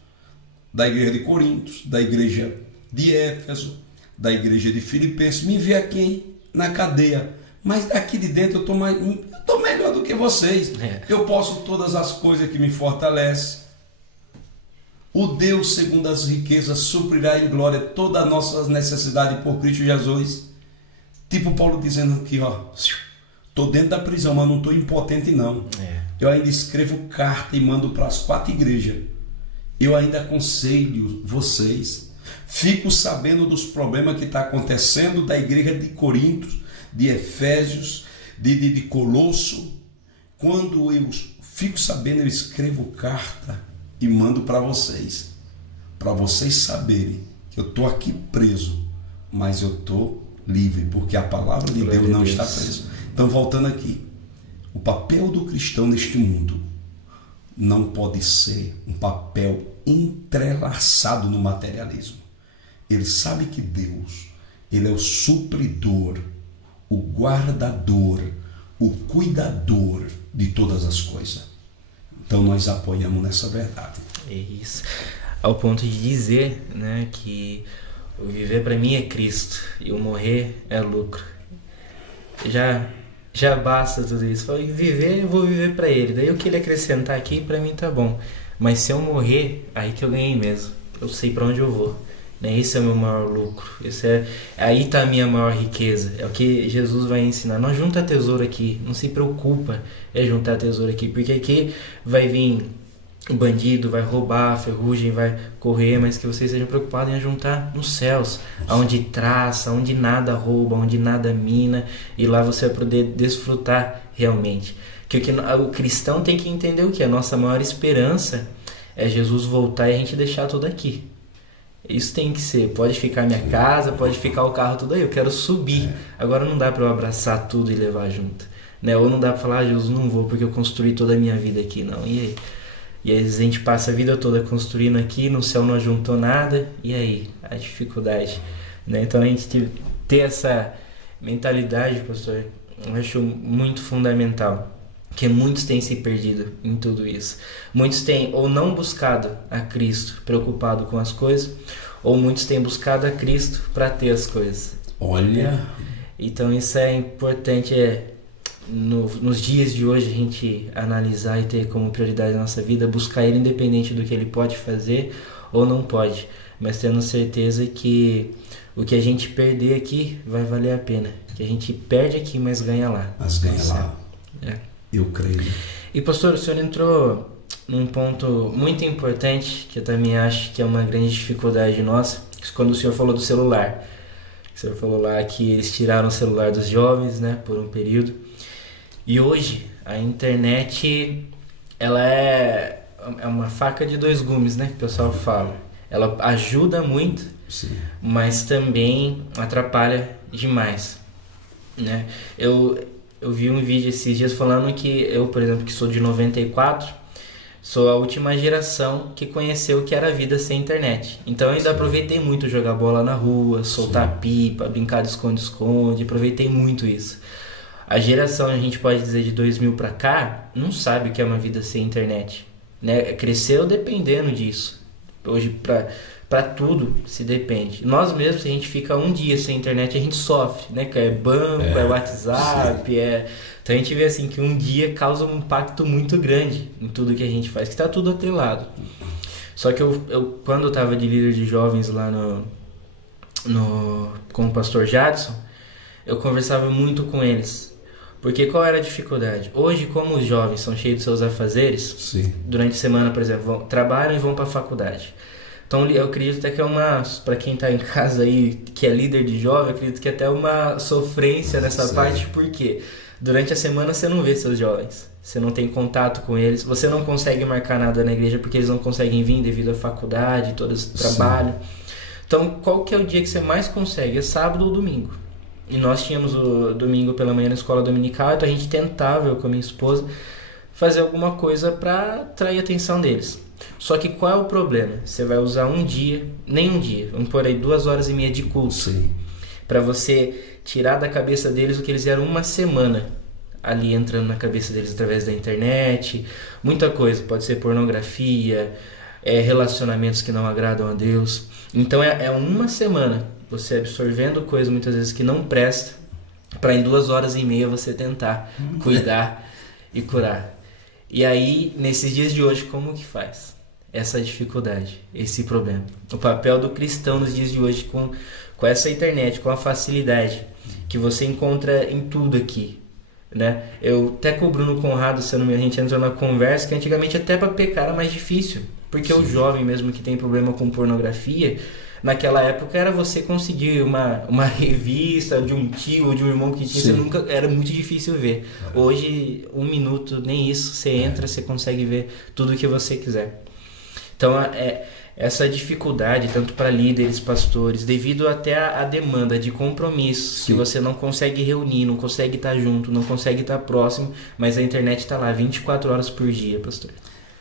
da igreja de Corintos, da igreja de Éfeso, da igreja de Filipenses, me ver aqui na cadeia, mas daqui de dentro eu estou melhor do que vocês. Eu posso todas as coisas que me fortalecem. O Deus, segundo as riquezas, suprirá em glória todas as nossas necessidades por Cristo Jesus. Tipo Paulo dizendo aqui, estou dentro da prisão, mas não estou impotente não. Eu ainda escrevo carta e mando para as 4 igrejas. Eu ainda aconselho vocês. Fico sabendo dos problemas que está acontecendo da igreja de Corinto, de Efésios, de Colosso. Quando eu fico sabendo, eu escrevo carta e mando para vocês saberem que eu estou aqui preso, mas eu estou livre, porque a palavra de Deus não está presa. Então, voltando aqui, o papel do cristão neste mundo não pode ser um papel entrelaçado no materialismo. Ele sabe que Deus, ele é o supridor, o guardador, o cuidador de todas as coisas. Então nós apoiamos nessa verdade. É isso. Ao ponto de dizer, né, que o viver para mim é Cristo e o morrer é lucro. Já basta tudo isso. Eu vou viver para Ele. Daí o que Ele acrescentar aqui, para mim tá bom. Mas se eu morrer, aí que eu ganhei mesmo. Eu sei para onde eu vou. Esse é o meu maior lucro. Aí está a minha maior riqueza. É o que Jesus vai ensinar. Não junta tesouro aqui. Não se preocupa juntar tesouro aqui. Porque aqui vai vir o bandido, vai roubar, a ferrugem vai correr. Mas que vocês sejam preocupados em juntar nos céus. Onde traça, onde nada rouba, onde nada mina. E lá você vai poder desfrutar realmente. Que o cristão tem que entender o que? A nossa maior esperança é Jesus voltar e a gente deixar tudo aqui. Isso tem que ser, pode ficar minha casa, pode ficar o carro, tudo aí, eu quero subir. Agora não dá para eu abraçar tudo e levar junto, né? Ou não dá para falar, Jesus, não vou porque eu construí toda a minha vida aqui, não. E aí? E aí a gente passa a vida toda construindo aqui, no céu não ajuntou nada, e aí? A dificuldade, né? Então a gente ter essa mentalidade, pastor, eu acho muito fundamental. Porque muitos têm se perdido em tudo isso. Muitos têm ou não buscado a Cristo preocupado com as coisas, ou muitos têm buscado a Cristo para ter as coisas. Olha! Então isso é importante, nos dias de hoje a gente analisar e ter como prioridade na nossa vida, buscar Ele independente do que Ele pode fazer ou não pode, mas tendo certeza que o que a gente perder aqui vai valer a pena. Que a gente perde aqui, mas ganha lá. Mas ganha lá. Eu creio. E pastor, o senhor entrou num ponto muito importante, que eu também acho que é uma grande dificuldade nossa, quando o senhor falou do celular. O senhor falou lá que eles tiraram o celular dos jovens, né, por um período. E hoje a internet, ela é uma faca de 2 gumes, né, que o pessoal fala. Ela ajuda muito, sim, mas também atrapalha demais, né? Eu vi um vídeo esses dias falando que eu, por exemplo, que sou de 94, sou a última geração que conheceu o que era a vida sem internet. Então eu ainda aproveitei muito jogar bola na rua, soltar pipa, brincar de esconde-esconde, aproveitei muito isso. A geração, a gente pode dizer, de 2000 para cá, não sabe o que é uma vida sem internet, né? Cresceu dependendo disso. Hoje, para tudo se depende. Nós mesmos, se a gente fica um dia sem internet, a gente sofre, né? Que é banco, é WhatsApp, Então a gente vê assim que um dia causa um impacto muito grande em tudo que a gente faz, que está tudo atrelado. Só que eu quando eu estava de líder de jovens lá com o pastor Jadson, eu conversava muito com eles, Porque qual era a dificuldade? Hoje, como os jovens são cheios de seus afazeres, Sim. durante a semana, por exemplo, trabalham e vão para a faculdade. Então eu acredito até que é para quem está em casa aí, que é líder de jovem, eu acredito que é até uma sofrência nessa parte, porque durante a semana você não vê seus jovens, você não tem contato com eles, você não consegue marcar nada na igreja porque eles não conseguem vir devido à faculdade, todo esse trabalho. Então qual que é o dia que você mais consegue? É sábado ou domingo. E nós tínhamos o domingo pela manhã na escola dominical, então a gente tentava, eu com a minha esposa, fazer alguma coisa para atrair a atenção deles. Só que qual é o problema? Você vai usar nem um dia, vamos pôr aí 2h30 de culto, para você tirar da cabeça deles o que eles eram uma semana ali entrando na cabeça deles através da internet, muita coisa, pode ser pornografia, relacionamentos que não agradam a Deus. Então é uma semana você absorvendo coisas muitas vezes que não presta, para em 2h30 você tentar cuidar e curar. E aí, nesses dias de hoje, como que faz? Essa dificuldade, esse problema. O papel do cristão nos dias de hoje com essa internet, com a facilidade que você encontra em tudo aqui, né? Eu até com o Bruno Conrado, a gente entrou na conversa que antigamente até para pecar era mais difícil, porque o jovem mesmo que tem problema com pornografia, naquela época era você conseguir uma revista de um tio ou de um irmão que tinha, era muito difícil ver. Hoje, 1 minuto, nem isso, você entra, você consegue ver tudo o que você quiser. Então, essa dificuldade, tanto para líderes, pastores, devido até à demanda de compromissos, que você não consegue reunir, não consegue estar junto, não consegue estar próximo, mas a internet está lá 24 horas por dia, pastor.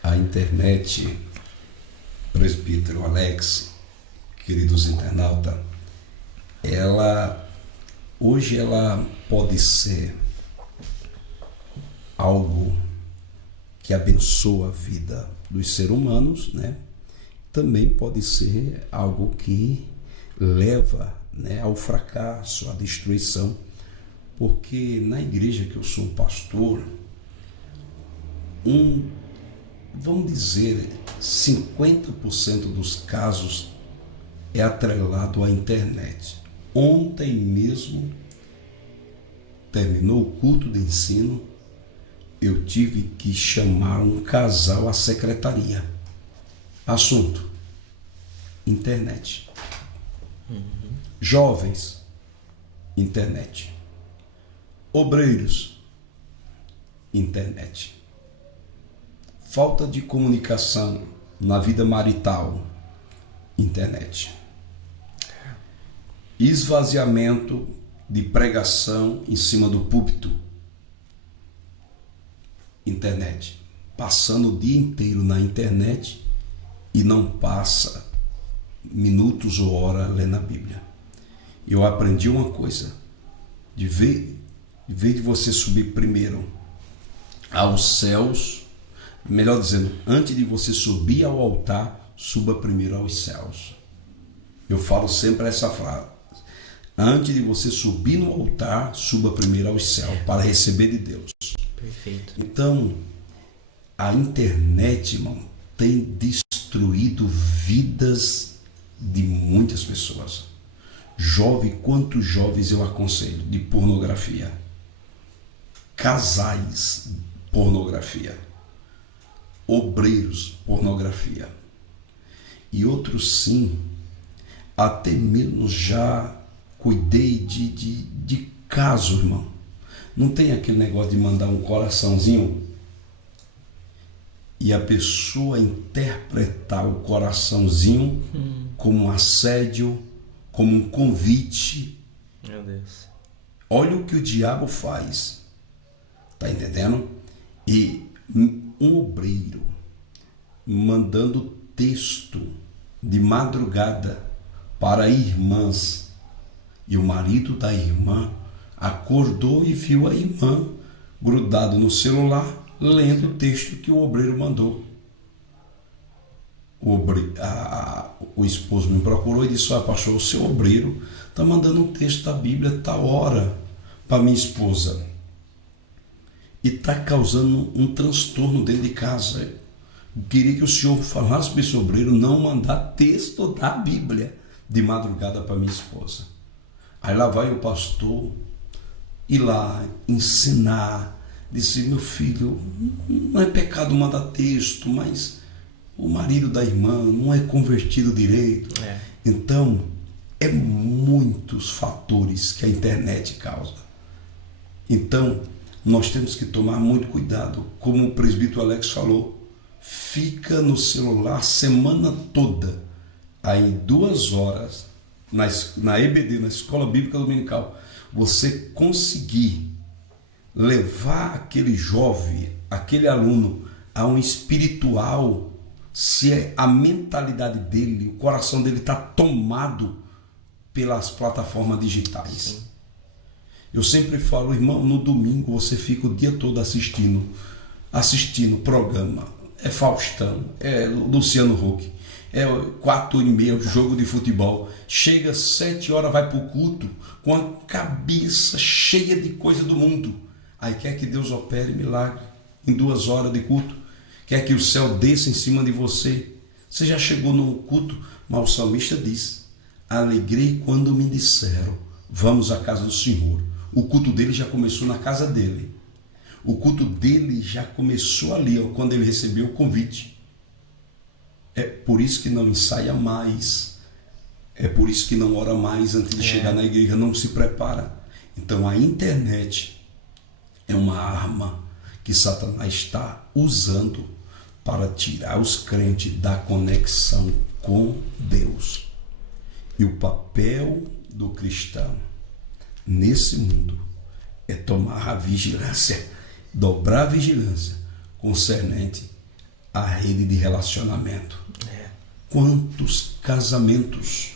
A internet, presbítero Alex, queridos internautas, hoje ela pode ser algo que abençoa a vida dos seres humanos, né? Também pode ser algo que leva, né, ao fracasso, à destruição, porque na igreja que eu sou pastor, vamos dizer, 50% dos casos é atrelado à internet. Ontem mesmo, terminou o culto de ensino, eu tive que chamar um casal à secretaria. Assunto: internet. Jovens, internet. Obreiros, internet. Falta de comunicação na vida marital, internet. Esvaziamento de pregação em cima do púlpito, internet. Passando o dia inteiro na internet e não passa minutos ou hora lendo a Bíblia. Eu aprendi uma coisa: de vez de você subir primeiro aos céus, melhor dizendo, antes de você subir ao altar, suba primeiro aos céus. Eu falo sempre essa frase: antes de você subir no altar, suba primeiro aos céus para receber de Deus. Perfeito. Então, a internet, irmão, tem destruído vidas de muitas pessoas. Quantos jovens eu aconselho de pornografia? Casais, pornografia. Obreiros, pornografia. E outros sim, até mesmo já cuidei de caso, irmão. Não tem aquele negócio de mandar um coraçãozinho e a pessoa interpretar o coraçãozinho como um assédio, como um convite. Meu Deus. Olha o que o diabo faz. Tá entendendo? E um obreiro mandando texto de madrugada para irmãs, e o marido da irmã acordou e viu a irmã grudado no celular lendo o texto que o obreiro mandou. O esposo me procurou e disse: pastor, o seu obreiro está mandando um texto da Bíblia tal hora para minha esposa e está causando um transtorno dentro de casa. Eu queria que o senhor falasse para esse obreiro não mandar texto da Bíblia de madrugada para minha esposa. Aí lá vai o pastor ir lá, ensinar, dizer, meu filho, não é pecado mandar texto, mas o marido da irmã não é convertido direito. Então, é muitos fatores que a internet causa. Então, nós temos que tomar muito cuidado. Como o presbítero Alex falou, fica no celular a semana toda, aí 2 horas, na EBD, na Escola Bíblica Dominical, você conseguir levar aquele jovem, aquele aluno, a um espiritual, se a mentalidade dele, o coração dele está tomado pelas plataformas digitais. Sim. Eu sempre falo, irmão, no domingo você fica o dia todo assistindo programa. É Faustão, é Luciano Huck, é 4h30 jogo de futebol. Chega 7 horas, vai para o culto com a cabeça cheia de coisa do mundo. Aí quer que Deus opere milagre em 2 horas de culto. Quer que o céu desça em cima de você. Você já chegou no culto, mas o salmista diz: alegrei quando me disseram, vamos à casa do Senhor. O culto dele já começou na casa dele. O culto dele já começou ali, quando ele recebeu o convite. É por isso que não ensaia mais. É por isso que não ora mais antes de chegar na igreja, não se prepara. Então a internet é uma arma que Satanás está usando para tirar os crentes da conexão com Deus. E o papel do cristão nesse mundo é tomar a vigilância, dobrar a vigilância concernente à rede de relacionamento. Quantos casamentos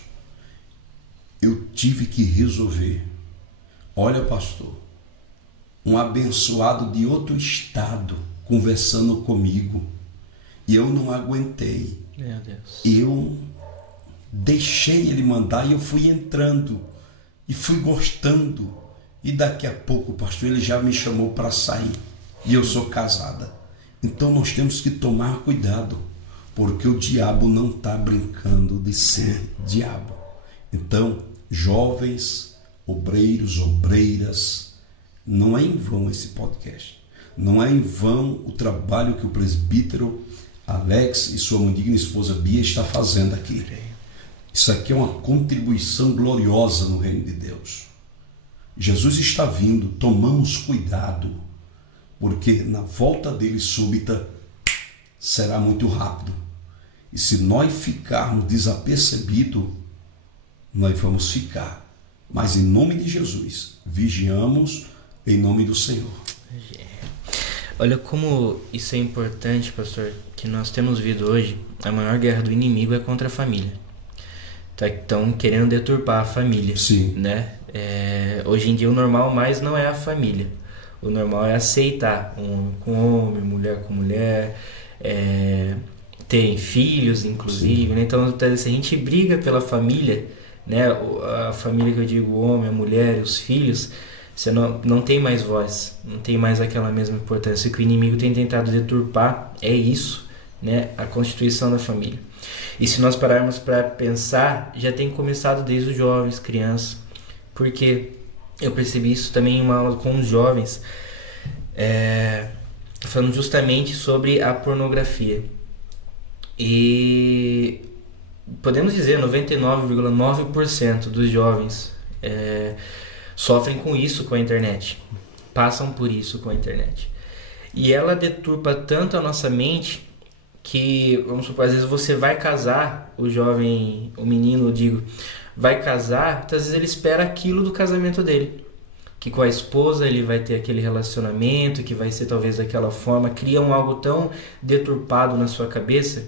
eu tive que resolver? Olha, pastor, um abençoado de outro estado conversando comigo, e eu não aguentei. Meu Deus. Eu deixei ele mandar e eu fui entrando e fui gostando, e daqui a pouco, pastor, ele já me chamou para sair, e eu sou casada. Então nós temos que tomar cuidado, porque o diabo não está brincando de ser diabo. Então, jovens, obreiros, obreiras, não é em vão esse podcast, não é em vão o trabalho que o presbítero Alex e sua muito digna esposa Bia está fazendo aqui. Isso aqui é uma contribuição gloriosa no reino de Deus. Jesus está vindo, tomamos cuidado, porque na volta dele súbita será muito rápido. E se nós ficarmos desapercebidos, nós vamos ficar. Mas em nome de Jesus, vigiamos em nome do Senhor. Olha como isso é importante, pastor, que nós temos visto hoje, a maior guerra do inimigo é contra a família. Estão querendo deturpar a família. Sim. Né? Hoje em dia o normal mais não é a família. O normal é aceitar homem com homem, mulher com mulher, terem filhos, inclusive. Né? Então, se a gente briga pela família, né? A família que eu digo, o homem, a mulher, os filhos, você não tem mais voz, não tem mais aquela mesma importância. O que o inimigo tem tentado deturpar é isso, né? A constituição da família. E se nós pararmos para pensar, já tem começado desde os jovens, crianças, porque eu percebi isso também em uma aula com os jovens, falando justamente sobre a pornografia. E podemos dizer 99,9% dos jovens sofrem com isso com a internet, passam por isso com a internet. E ela deturpa tanto a nossa mente que, vamos supor, às vezes você vai casar, o jovem, o menino, eu digo, vai casar, às vezes ele espera aquilo do casamento dele, que com a esposa ele vai ter aquele relacionamento, que vai ser talvez daquela forma, cria algo tão deturpado na sua cabeça,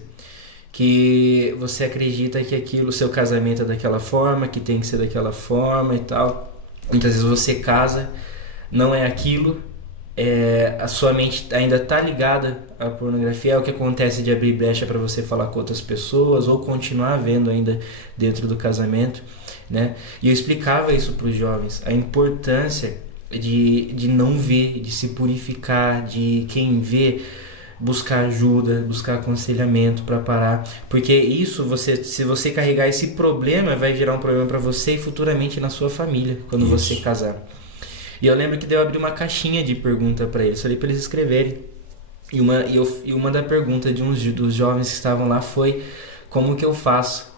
que você acredita que aquilo, seu casamento é daquela forma, que tem que ser daquela forma e tal. Muitas vezes você casa, não é aquilo, a sua mente ainda está ligada à pornografia, é o que acontece de abrir brecha para você falar com outras pessoas ou continuar vendo ainda dentro do casamento, né? E eu explicava isso para os jovens, a importância de não ver, de se purificar, de quem vê buscar ajuda, buscar aconselhamento para parar, porque isso, se você carregar esse problema, vai gerar um problema para você e futuramente na sua família, quando você casar. E eu lembro que daí eu abri uma caixinha de pergunta para eles, falei para eles escreverem. E uma da pergunta de dos jovens que estavam lá foi: como que eu faço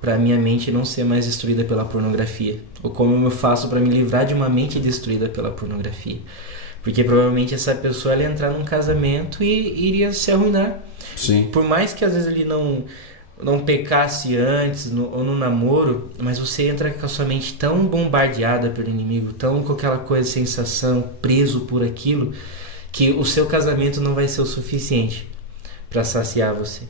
para minha mente não ser mais destruída pela pornografia? Ou como eu faço para me livrar de uma mente destruída pela pornografia? Porque provavelmente essa pessoa ia entrar num casamento e iria se arruinar. Sim. Por mais que às vezes ele não pecasse antes ou no namoro, mas você entra com a sua mente tão bombardeada pelo inimigo, tão com aquela coisa, sensação, preso por aquilo, que o seu casamento não vai ser o suficiente para saciar você.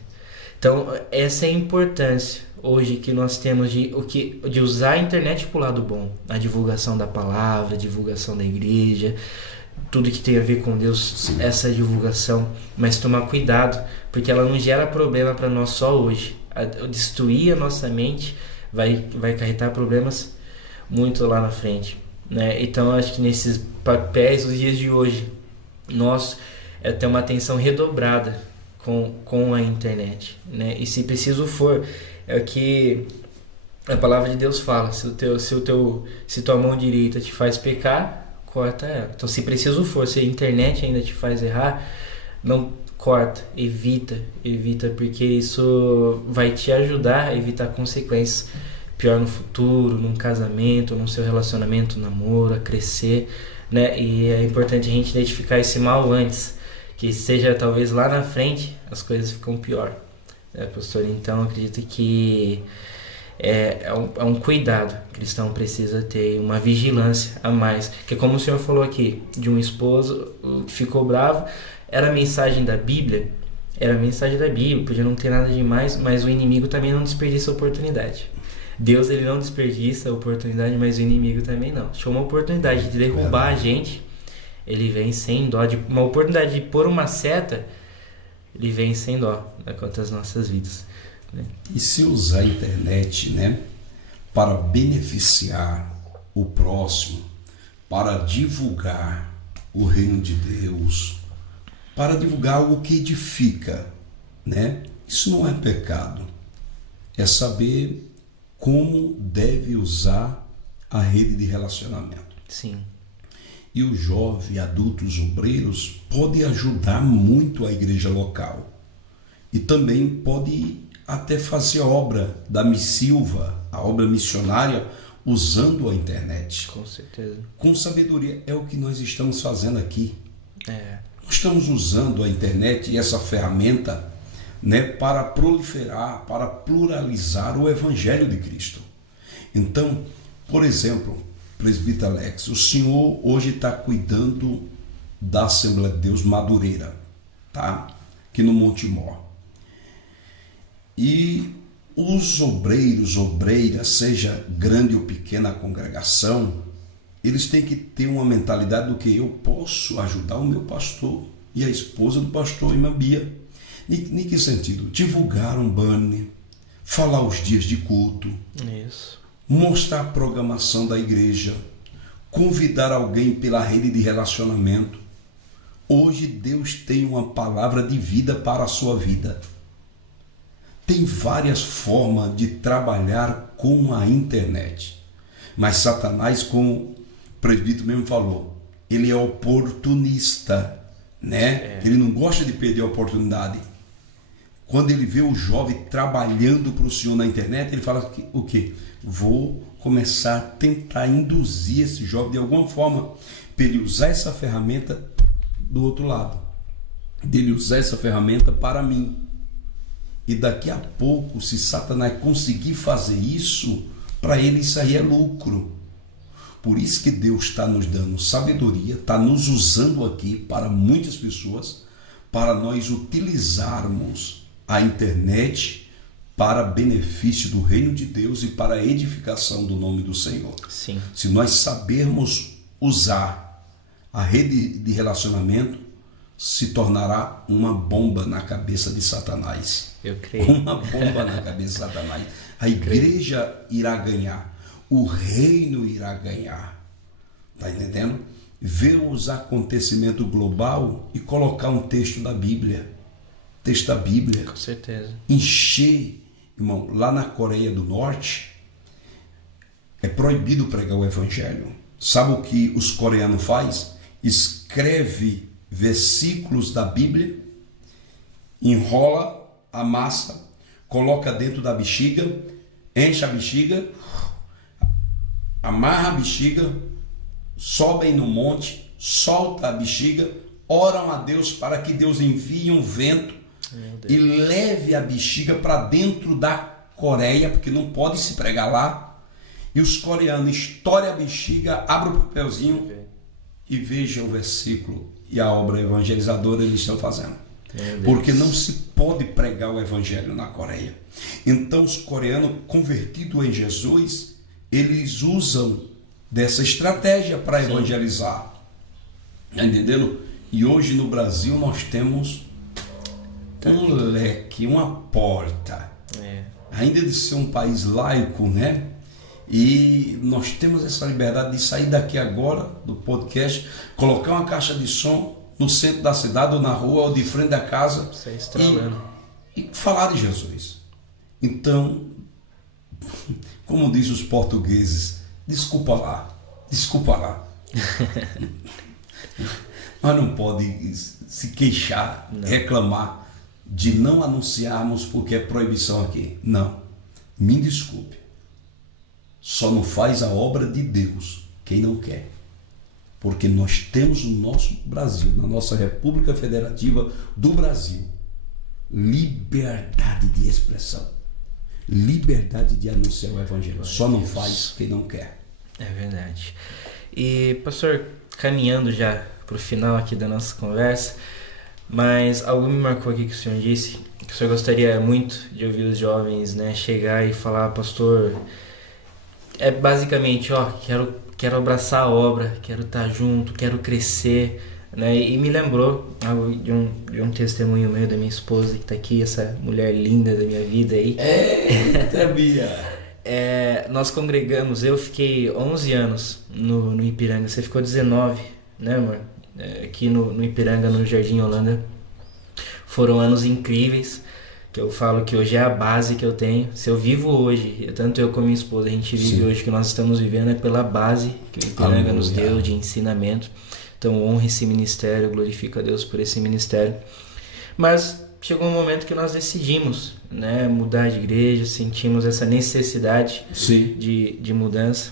Então, essa é a importância hoje que nós temos de usar a internet para o lado bom. A divulgação da palavra, a divulgação da igreja, tudo que tem a ver com Deus, sim, essa divulgação. Mas tomar cuidado, porque ela não gera problema para nós só hoje. Destruir a nossa mente vai acarretar problemas muito lá na frente, né? Então, acho que nesses papéis, os dias de hoje, nós temos uma atenção redobrada com a internet, né? E se preciso for, é o que a palavra de Deus fala: se tua mão direita te faz pecar, corta ela. Então, se preciso for, se a internet ainda te faz errar, não corta, evita, porque isso vai te ajudar a evitar consequências pior no futuro, num casamento, num seu relacionamento, namoro, a crescer, né? E é importante a gente identificar esse mal antes, que seja talvez lá na frente as coisas ficam pior, né, pastor? Então eu acredito que é um cuidado que o cristão precisa ter, uma vigilância a mais, que como o senhor falou aqui, de um esposo que ficou bravo, era a mensagem da Bíblia, podia não ter nada demais, mas o inimigo também não desperdiça a oportunidade. Deus, ele não desperdiça a oportunidade, mas o inimigo também não. Achou uma oportunidade de derrubar a gente, ele vem sem dó. Uma oportunidade de pôr uma seta, ele vem sem dó, né, contra as nossas vidas, né? E se usar a internet, né, para beneficiar o próximo, para divulgar o reino de Deus, para divulgar algo que edifica, né? Isso não é pecado. É saber como deve usar a rede de relacionamento. Sim. E o jovem, adultos, obreiros, pode ajudar muito a igreja local. E também pode até fazer a obra da Missilva, a obra missionária, usando a internet. Com certeza. Com sabedoria. É o que nós estamos fazendo aqui. Nós estamos usando a internet e essa ferramenta, né, para proliferar, para pluralizar o Evangelho de Cristo. Então, por exemplo, presbítero Alex, o senhor hoje está cuidando da Assembleia de Deus Madureira, tá? Aqui no Monte Mor. E os obreiros, obreiras, seja grande ou pequena congregação, eles têm que ter uma mentalidade do que eu posso ajudar o meu pastor e a esposa do pastor, irmã Bia. Em que sentido? Divulgar um banner, falar os dias de culto, isso, mostrar a programação da igreja, convidar alguém pela rede de relacionamento. Hoje Deus tem uma palavra de vida para a sua vida. Tem várias formas de trabalhar com a internet, mas Satanás, como o presbítero mesmo falou, ele é oportunista, né? Ele não gosta de perder a oportunidade. Quando ele vê o jovem trabalhando para o Senhor na internet, ele fala o quê? Vou começar a tentar induzir esse jovem de alguma forma para ele usar essa ferramenta do outro lado, dele usar essa ferramenta para mim. E daqui a pouco, se Satanás conseguir fazer isso, para ele isso aí é lucro. Por isso que Deus está nos dando sabedoria, está nos usando aqui para muitas pessoas, para nós utilizarmos a internet para benefício do reino de Deus e para a edificação do nome do Senhor. Sim. Se nós sabermos usar a rede de relacionamento, se tornará uma bomba na cabeça de Satanás. Eu creio. Uma bomba na cabeça de Satanás. A igreja irá ganhar. O reino irá ganhar. Está entendendo? Ver os acontecimentos global e colocar um texto da Bíblia. Texto da Bíblia. Com certeza. Encher, irmão, lá na Coreia do Norte é proibido pregar o Evangelho. Sabe o que os coreanos fazem? Escreve versículos da Bíblia, enrola, amassa, coloca dentro da bexiga, enche a bexiga, amarra a bexiga, sobem no monte, solta a bexiga, oram a Deus para que Deus envie um vento e leve a bexiga para dentro da Coreia, porque não pode se pregar lá. E os coreanos estouram a bexiga, abrem o papelzinho e vejam o versículo e a obra evangelizadora eles estão fazendo. Porque não se pode pregar o evangelho na Coreia. Então os coreanos convertidos em Jesus, eles usam dessa estratégia para evangelizar. Entendendo? E hoje no Brasil nós temos um leque, uma porta. Ainda de ser um país laico, né? E nós temos essa liberdade de sair daqui agora do podcast, colocar uma caixa de som no centro da cidade ou na rua ou de frente da casa e falar de Jesus. Então, como diz os portugueses, desculpa lá. Nós não podemos se queixar, reclamar de não anunciarmos porque é proibição aqui. Não, me desculpe. Só não faz a obra de Deus quem não quer. Porque nós temos no nosso Brasil, na nossa República Federativa do Brasil, liberdade de expressão, liberdade de anunciar o Evangelho. Só não faz quem não quer. É verdade. E, pastor, caminhando já para o final aqui da nossa conversa, mas algo me marcou aqui que o senhor disse, que o senhor gostaria muito de ouvir os jovens, né, chegar e falar, pastor, é basicamente, quero abraçar a obra, quero estar junto, quero crescer, né? E me lembrou de um testemunho meu da minha esposa que está aqui, essa mulher linda da minha vida aí. Nós congregamos, eu fiquei 11 anos no Ipiranga, você ficou 19, né, amor? Aqui no Ipiranga, no Jardim Holanda. Foram anos incríveis, que eu falo que hoje é a base que eu tenho. Se eu vivo hoje, tanto eu como minha esposa, a gente vive hoje, que nós estamos vivendo é pela base que o Ipiranga nos deu de ensinamento. Então honre esse ministério, glorifica a Deus por esse ministério. Mas chegou um momento que nós decidimos, né, mudar de igreja, sentimos essa necessidade de mudança.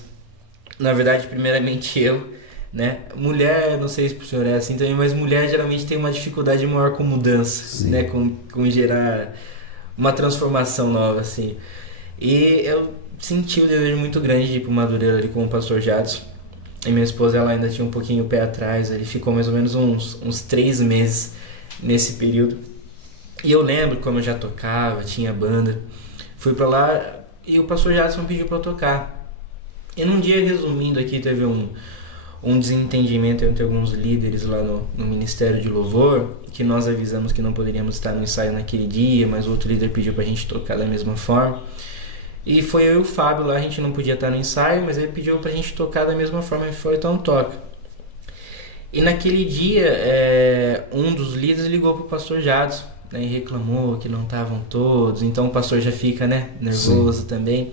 Na verdade, primeiramente eu, né, mulher, não sei se o senhor é assim também, mas mulher geralmente tem uma dificuldade maior com mudança, né, com gerar uma transformação nova, assim. E eu senti um desejo muito grande de ir para o Madureira ali com o pastor Jadson. E minha esposa, ela ainda tinha um pouquinho o pé atrás, ele ficou mais ou menos uns 3 meses nesse período. E eu lembro como eu já tocava, tinha banda, fui para lá e o pastor Jadson pediu para eu tocar. E num dia, resumindo aqui, teve um desentendimento entre alguns líderes lá no Ministério de Louvor, que nós avisamos que não poderíamos estar no ensaio naquele dia, mas o outro líder pediu pra gente tocar da mesma forma. E foi eu e o Fábio lá, a gente não podia estar no ensaio, mas ele pediu pra gente tocar da mesma forma, e falou, então toca. E naquele dia, um dos líderes ligou pro pastor Jadson, né, e reclamou que não estavam todos, então o pastor já fica, né, nervoso também.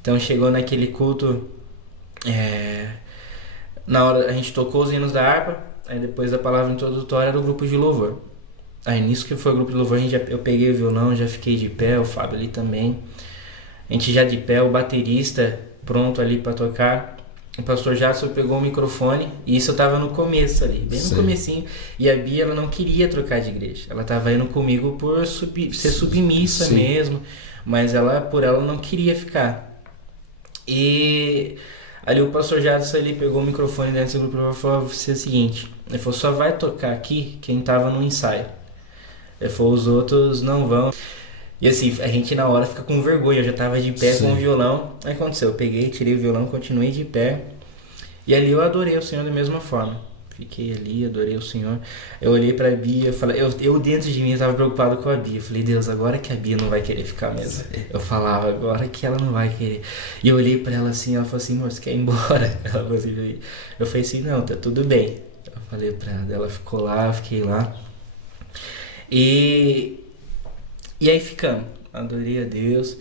Então chegou naquele culto, na hora a gente tocou os hinos da harpa, aí depois da palavra introdutória era o grupo de louvor. Aí nisso que foi o grupo de louvor, eu peguei o violão, já fiquei de pé, o Fábio ali também. A gente já de pé, o baterista pronto ali para tocar. O pastor Jadson pegou o microfone, e isso eu tava no começo ali, bem no comecinho. E a Bia, ela não queria trocar de igreja. Ela tava indo comigo por ser submissa mesmo, mas por ela não queria ficar. E ali o pastor Jadson, ele pegou o microfone dentro do grupo e falou o seguinte, ele falou, só vai tocar aqui quem tava no ensaio. Ele falou, os outros não vão. E assim, a gente na hora fica com vergonha, eu já tava de pé com o violão. Aí aconteceu, eu peguei, tirei o violão, continuei de pé. E ali eu adorei o Senhor da mesma forma. Fiquei ali, adorei o Senhor. Eu olhei pra Bia, eu dentro de mim estava preocupado com a Bia. Eu falei, Deus, agora que a Bia não vai querer ficar mesmo. Eu falava, agora que ela não vai querer. E eu olhei pra ela assim, ela falou assim, amor, você quer ir embora? Ela falou assim, eu falei assim, não, tá tudo bem. Eu falei pra ela, ela ficou lá, eu fiquei lá. E aí ficamos, adorei a Deus.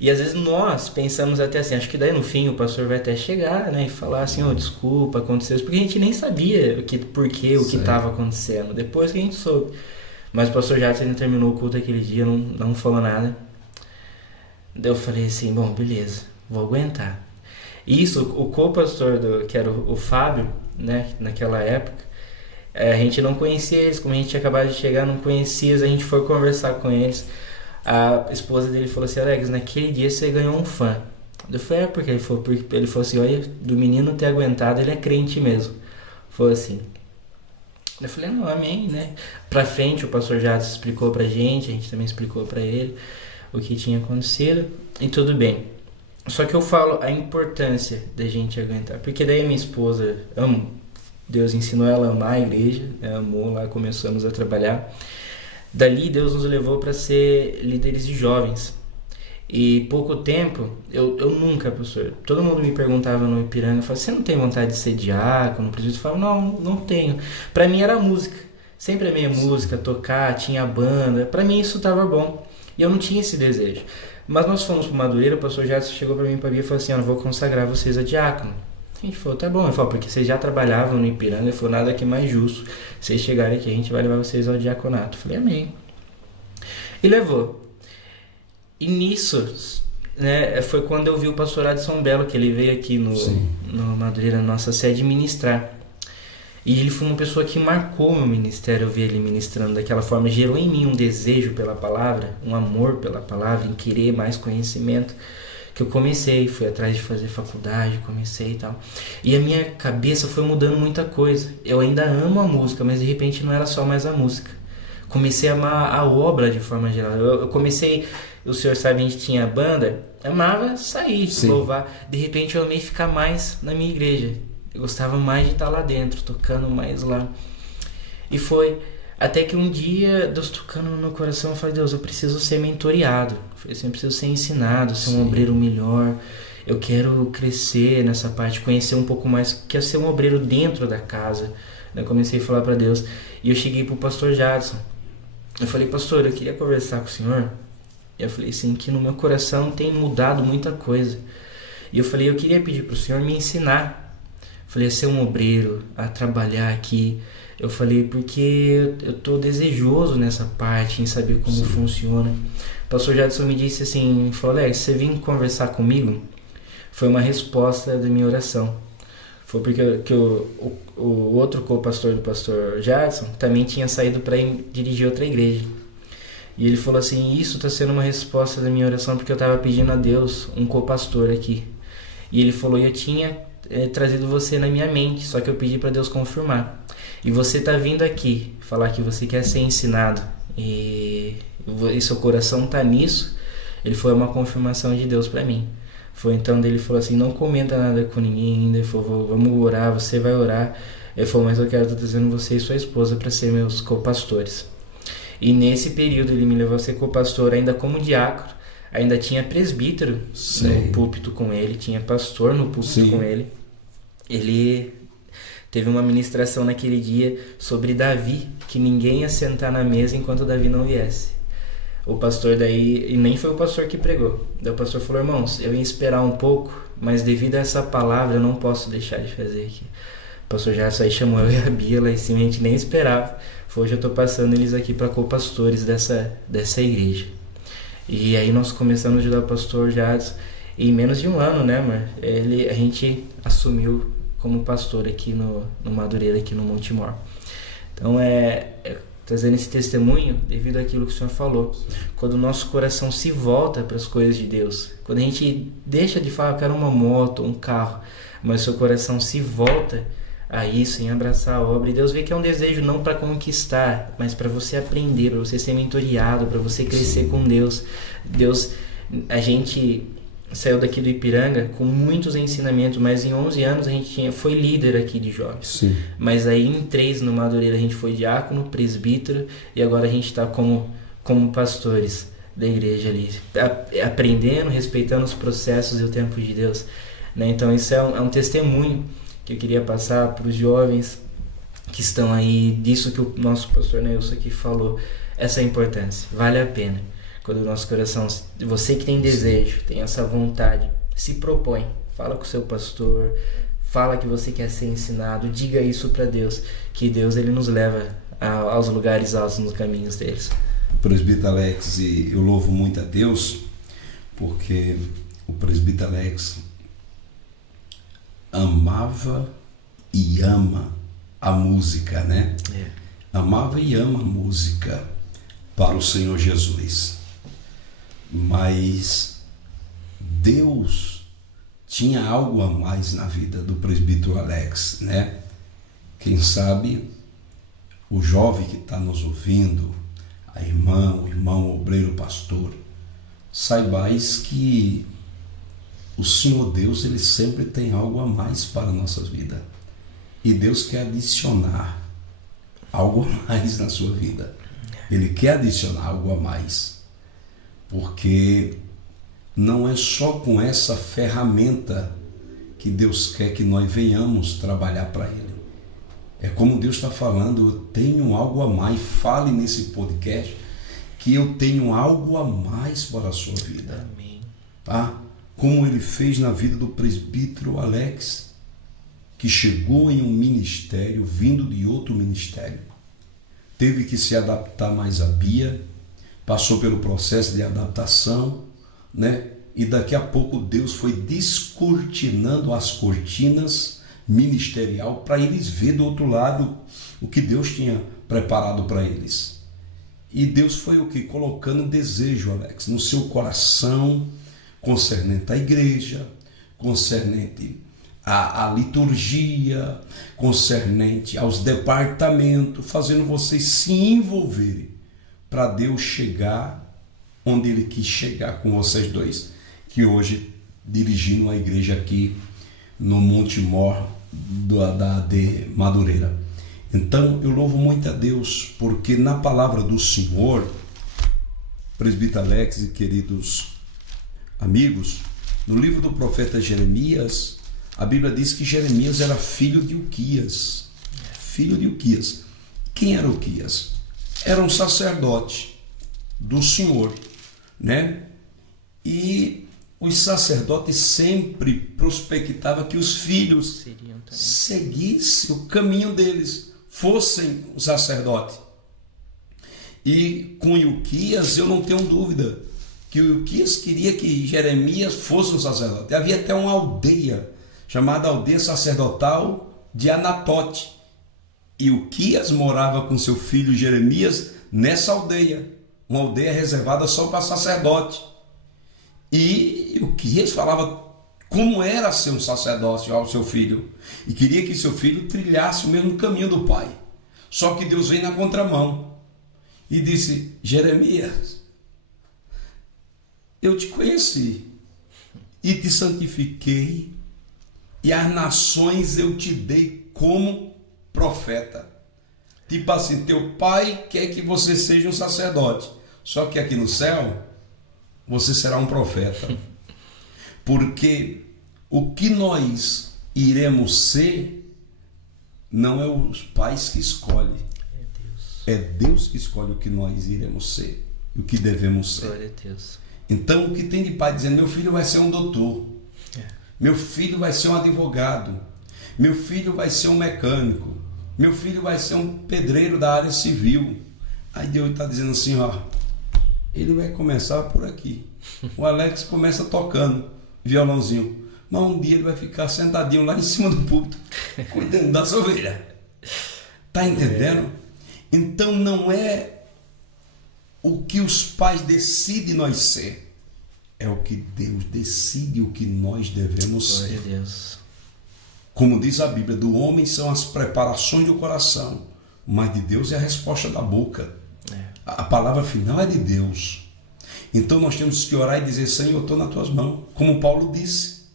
E às vezes nós pensamos até assim, acho que daí no fim o pastor vai até chegar, né, e falar assim, desculpa, aconteceu isso, porque a gente nem sabia por que o que estava acontecendo, depois que a gente soube. Mas o pastor Jadson ainda terminou o culto aquele dia, não falou nada. Daí eu falei assim, bom, beleza, vou aguentar. E isso, o co-pastor, que era o Fábio, né, naquela época, a gente não conhecia eles, como a gente tinha acabado de chegar, não conhecia, a gente foi conversar com eles. A esposa dele falou assim, Alex, naquele dia você ganhou um fã. Eu falei, porque ele falou assim, olha, do menino ter aguentado, ele é crente mesmo. Foi assim. Eu falei, não, amém, né? Pra frente o pastor Jadson explicou pra gente, a gente também explicou pra ele o que tinha acontecido, e tudo bem. Só que eu falo a importância da gente aguentar, porque daí a minha esposa, Deus ensinou ela a amar a igreja, amou lá, começamos a trabalhar. Dali Deus nos levou para ser líderes de jovens. E pouco tempo, eu nunca, pastor, todo mundo me perguntava no Ipiranga, falava, você não tem vontade de ser diácono? Eu falava, não tenho. Para mim era música, sempre amei música, tocar, tinha banda, para mim isso estava bom. E eu não tinha esse desejo. Mas nós fomos para Madureira, o pastor Jadson chegou para mim e falou assim, eu vou consagrar vocês a diácono. A gente falou, tá bom. Ele falou, porque vocês já trabalhavam no Ipiranga. Ele falou, nada que mais justo. Vocês chegarem aqui, a gente vai levar vocês ao diaconato. Eu falei, amém. E levou. E nisso, né, foi quando eu vi o pastorado de São Belo, que ele veio aqui no Madureira, na nossa sede, ministrar. E ele foi uma pessoa que marcou meu ministério, eu vi ele ministrando daquela forma, gerou em mim um desejo pela palavra, um amor pela palavra, em querer mais conhecimento, que eu fui atrás de fazer faculdade, comecei e tal. E a minha cabeça foi mudando muita coisa. Eu ainda amo a música, mas de repente não era só mais a música. Comecei a amar a obra de forma geral. Eu comecei, o senhor sabe, a gente tinha banda, amava sair, louvar. De repente eu amei ficar mais na minha igreja. Eu gostava mais de estar lá dentro, tocando mais lá. E foi até que um dia, Deus tocando no meu coração, eu falei, Deus, eu preciso ser mentoreado. Eu falei assim, eu preciso ser ensinado, ser um obreiro melhor. Eu quero crescer nessa parte, conhecer um pouco mais, quero ser um obreiro dentro da casa. Eu comecei a falar para Deus. E eu cheguei pro pastor Jadson. Eu falei, pastor, eu queria conversar com o senhor. E eu falei assim, que no meu coração tem mudado muita coisa. E eu falei, eu queria pedir pro senhor me ensinar. Falei, a ser um obreiro, a trabalhar aqui. Eu falei, porque eu tô desejoso nessa parte, em saber como funciona. O pastor Jadson me disse assim, falou, Alex, você vinha conversar comigo? Foi uma resposta da minha oração. Foi porque que o outro co-pastor do pastor Jadson também tinha saído para dirigir outra igreja. E ele falou assim, isso está sendo uma resposta da minha oração, porque eu estava pedindo a Deus um co-pastor aqui. E ele falou, eu tinha trazido você na minha mente, só que eu pedi para Deus confirmar. E você tá vindo aqui falar que você quer ser ensinado e seu coração tá nisso. Ele foi uma confirmação de Deus para mim. Foi então dele falou assim, não comenta nada com ninguém ainda. Ele falou, vamos orar, você vai orar. Ele falou, mas eu quero estar trazendo você e sua esposa para ser meus co-pastores. E nesse período ele me levou a ser co-pastor ainda como diácono. Ainda tinha presbítero no púlpito com ele, tinha pastor no púlpito com ele. Ele teve uma ministração naquele dia sobre Davi, que ninguém ia sentar na mesa enquanto Davi não viesse. O pastor daí, e nem foi o pastor que pregou. Daí o pastor falou, irmãos, eu ia esperar um pouco, mas devido a essa palavra eu não posso deixar de fazer aqui. O pastor já aí chamou eu e a Bia lá em cima, a gente nem esperava. Hoje eu estou passando eles aqui para co-pastores dessa igreja. E aí nós começamos a ajudar o pastor Jadson. E em menos de um ano, né, amor? A gente assumiu como pastor aqui no Madureira, aqui no Montemor. Então, trazendo esse testemunho devido àquilo que o senhor falou. Quando o nosso coração se volta para as coisas de Deus, quando a gente deixa de falar, eu quero uma moto, um carro, mas o seu coração se volta a isso, em abraçar a obra, e Deus vê que é um desejo não para conquistar, mas para você aprender, para você ser mentoreado, para você crescer com Deus. A gente saiu daqui do Ipiranga com muitos ensinamentos, mas em 11 anos a gente foi líder aqui de jovens. Sim. Mas aí em 3 no Madureira a gente foi diácono, presbítero, e agora a gente está como pastores da igreja ali, aprendendo, respeitando os processos e o tempo de Deus, né? Então isso é um testemunho que eu queria passar para os jovens que estão aí, disso que o nosso pastor Nelson aqui falou, essa importância, vale a pena. quando o nosso coração, você que tem desejo, tem essa vontade, se propõe, fala com o seu pastor, fala que você quer ser ensinado, diga isso para Deus, que Deus ele nos leva aos lugares altos, nos caminhos deles. Presbítero Alex, e eu louvo muito a Deus, porque o presbítero Alex amava e ama a música, né? Amava e ama a música para o Senhor Jesus. Mas Deus tinha algo a mais na vida do presbítero Alex, né? Quem sabe o jovem que está nos ouvindo, a irmã, o irmão, o obreiro, o pastor, saibais que o Senhor Deus, ele sempre tem algo a mais para a nossa vida. E Deus quer adicionar algo a mais na sua vida. Ele quer adicionar algo a mais. Porque não é só com essa ferramenta que Deus quer que nós venhamos trabalhar para Ele. É como Deus está falando, eu tenho algo a mais. Fale nesse podcast que eu tenho algo a mais para a sua vida. Amém. Tá? Como Ele fez na vida do presbítero Alex, que chegou em um ministério, vindo de outro ministério. Teve que se adaptar mais à Bia, passou pelo processo de adaptação, né? E daqui a pouco Deus foi descortinando as cortinas ministerial para eles ver do outro lado o que Deus tinha preparado para eles. E Deus foi o que? Colocando desejo, Alex, no seu coração, concernente à igreja, concernente à liturgia, concernente aos departamentos, fazendo vocês se envolverem para Deus chegar onde Ele quis chegar com vocês dois, que hoje dirigindo a igreja aqui no Monte Mor da AD Madureira. Então eu louvo muito a Deus, porque na palavra do Senhor, presbítero Alex e queridos amigos, no livro do profeta Jeremias, a Bíblia diz que Jeremias era filho de Uquias. Filho de Uquias. Quem era Uquias? Era um sacerdote do Senhor, né? E os sacerdotes sempre prospectavam que os filhos seguissem o caminho deles, fossem o sacerdote. E com Uquias eu não tenho dúvida que Uquias queria que Jeremias fosse um sacerdote. Havia até uma aldeia chamada aldeia sacerdotal de Anatote. E Uquias morava com seu filho Jeremias nessa aldeia, uma aldeia reservada só para sacerdote. E Uquias falava como era ser um sacerdote ao seu filho, e queria que seu filho trilhasse o mesmo caminho do pai. Só que Deus veio na contramão e disse: Jeremias, eu te conheci e te santifiquei, e as nações eu te dei como profeta. Tipo assim, teu pai quer que você seja um sacerdote, só que aqui no céu você será um profeta. Porque o que nós iremos ser não é os pais que escolhem, é Deus que escolhe o que nós iremos ser e o que devemos ser. Glória a Deus. Então o que tem de pai dizendo: meu filho vai ser um doutor, meu filho vai ser um advogado, meu filho vai ser um mecânico, meu filho vai ser um pedreiro da área civil. Aí Deus está dizendo assim, ó, ele vai começar por aqui. O Alex começa tocando violãozinho, mas um dia ele vai ficar sentadinho lá em cima do púlpito, cuidando das ovelhas. Tá entendendo? Então não é o que os pais decidem nós ser, é o que Deus decide o que nós devemos ser. Glória a Deus. Como diz a Bíblia, do homem são as preparações do coração, mas de Deus é a resposta da boca. A palavra final é de Deus. Então nós temos que orar e dizer: Senhor, eu estou nas tuas mãos. Como Paulo disse,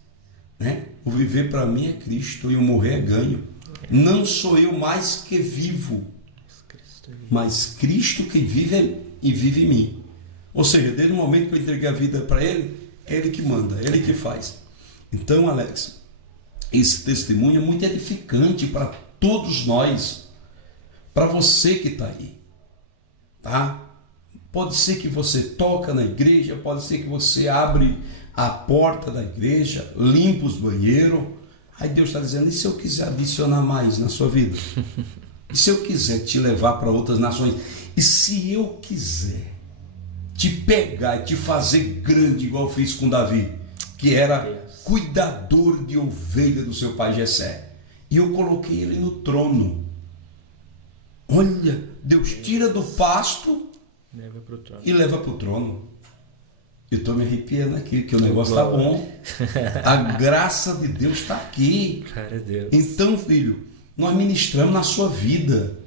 né? O viver para mim é Cristo e o morrer é ganho. Não sou eu mais que vivo, mas Cristo que vive e vive em mim. Ou seja, desde o momento que eu entreguei a vida para Ele, é Ele que manda, é Ele que faz. Então, Alex, esse testemunho é muito edificante para todos nós, para você que está aí, tá? Pode ser que você toca na igreja, pode ser que você abre a porta da igreja, limpa os banheiros. Aí Deus está dizendo, e se eu quiser adicionar mais na sua vida? E se eu quiser te levar para outras nações? E se eu quiser te pegar e te fazer grande, igual eu fiz com Davi, que era cuidador de ovelha do seu pai Jessé, e eu coloquei ele no trono. Olha, Deus tira do pasto e leva para o trono. Eu estou me arrepiando aqui, que o negócio está bom. A graça de Deus está aqui. Então, filho, nós ministramos na sua vida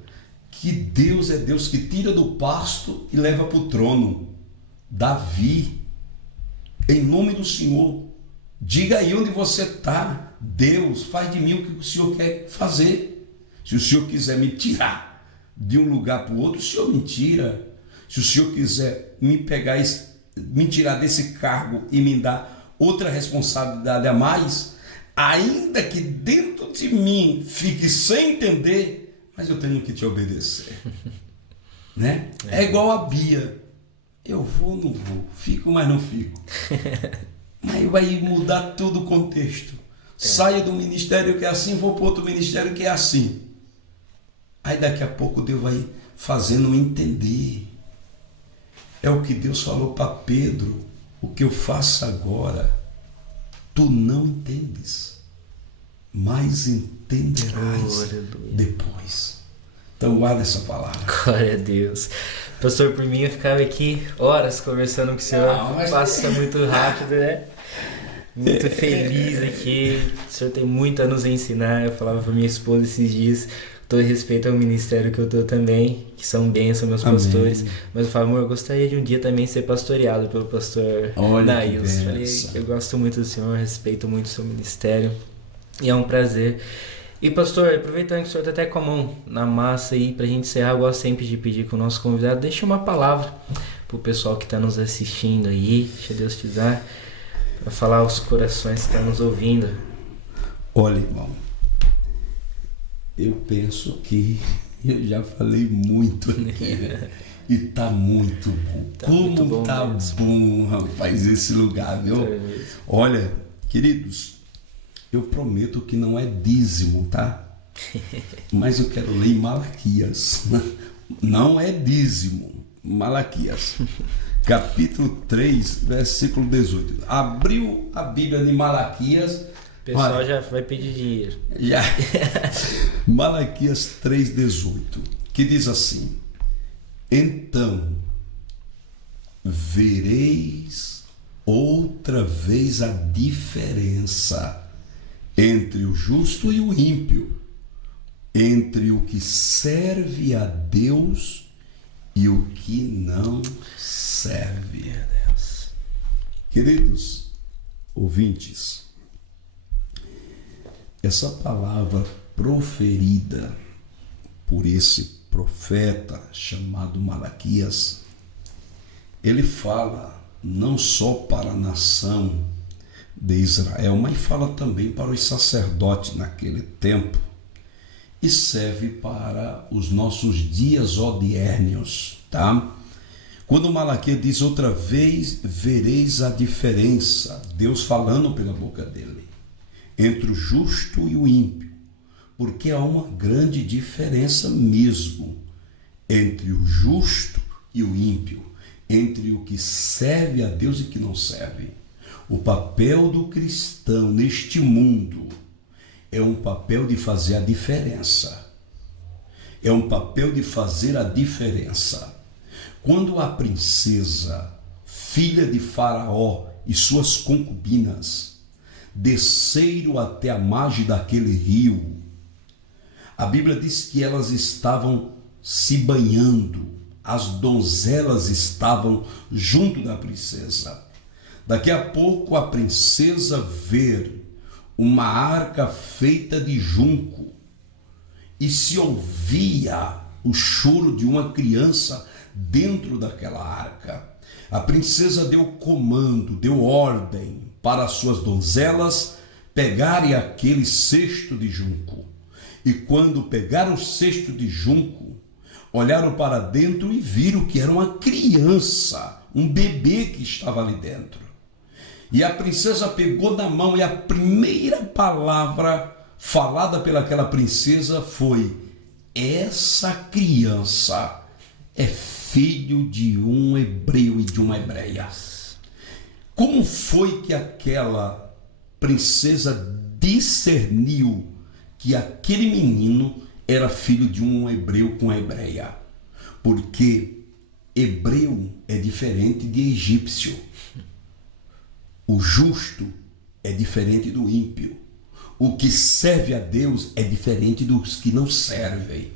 que Deus é Deus que tira do pasto e leva para o trono. Davi, em nome do Senhor, diga aí onde você está. Deus, faz de mim o que o Senhor quer fazer. Se o Senhor quiser me tirar de um lugar para o outro, o Senhor me tira. Se o Senhor quiser me pegar, me tirar desse cargo e me dar outra responsabilidade a mais, ainda que dentro de mim fique sem entender, mas eu tenho que te obedecer. Né? É igual a Bia. Eu vou, não vou, fico, mas não fico. Mas vai mudar todo o contexto. Saia do ministério que é assim, vou para outro ministério que é assim. Aí daqui a pouco Deus vai fazendo entender. É o que Deus falou para Pedro. O que eu faço agora, tu não entendes, mas entenderás depois. Então guarda essa palavra. Glória a Deus. Pastor, por mim eu ficava aqui horas conversando com o senhor. Passa muito rápido, né? Muito feliz aqui. O senhor tem muito a nos ensinar. Eu falava para minha esposa esses dias, todo respeito ao ministério que eu estou também, que são bênçãos meus pastores. Mas eu falo, amor, eu gostaria de um dia também ser pastoreado pelo pastor Nails. Falei, eu gosto muito do senhor, respeito muito o seu ministério. E é um prazer. E pastor, aproveitando que o senhor está até com a mão na massa aí, para a gente encerrar, eu gosto sempre de pedir que o nosso convidado deixe uma palavra para o pessoal que está nos assistindo aí, deixa Deus te dar, para falar aos corações que estão nos ouvindo. Olha, irmão, eu penso que eu já falei muito aqui, né? E tá muito bom. Como tá bom, rapaz, esse lugar, viu? Olha, queridos, eu prometo que não é dízimo, tá? Mas eu quero ler em Malaquias. Não é dízimo. Malaquias. Capítulo 3, versículo 18. Abriu a Bíblia de Malaquias. O pessoal já vai pedir dinheiro. Já. Malaquias 3,18. Que diz assim: então vereis outra vez a diferença entre o justo e o ímpio, entre o que serve a Deus e o que não serve a Deus. Queridos ouvintes, essa palavra proferida por esse profeta chamado Malaquias, ele fala não só para a nação de Israel, mas fala também para os sacerdotes naquele tempo e serve para os nossos dias odiérnios, tá? Quando Malaquias diz outra vez vereis a diferença, Deus falando pela boca dele, entre o justo e o ímpio, porque há uma grande diferença mesmo entre o justo e o ímpio, entre o que serve a Deus e o que não serve. O papel do cristão neste mundo é um papel de fazer a diferença. É um papel de fazer a diferença. Quando a princesa, filha de Faraó e suas concubinas, desceram até a margem daquele rio, a Bíblia diz que elas estavam se banhando, as donzelas estavam junto da princesa. Daqui a pouco a princesa vê uma arca feita de junco e se ouvia o choro de uma criança dentro daquela arca. A princesa deu comando, deu ordem para as suas donzelas pegarem aquele cesto de junco. E quando pegaram o cesto de junco, olharam para dentro e viram que era uma criança, um bebê que estava ali dentro. E a princesa pegou na mão e a primeira palavra falada pelaquela princesa foi: essa criança é filho de um hebreu e de uma hebreia. Como foi que aquela princesa discerniu que aquele menino era filho de um hebreu com a hebreia? Porque hebreu é diferente de egípcio. O justo é diferente do ímpio. O que serve a Deus é diferente dos que não servem.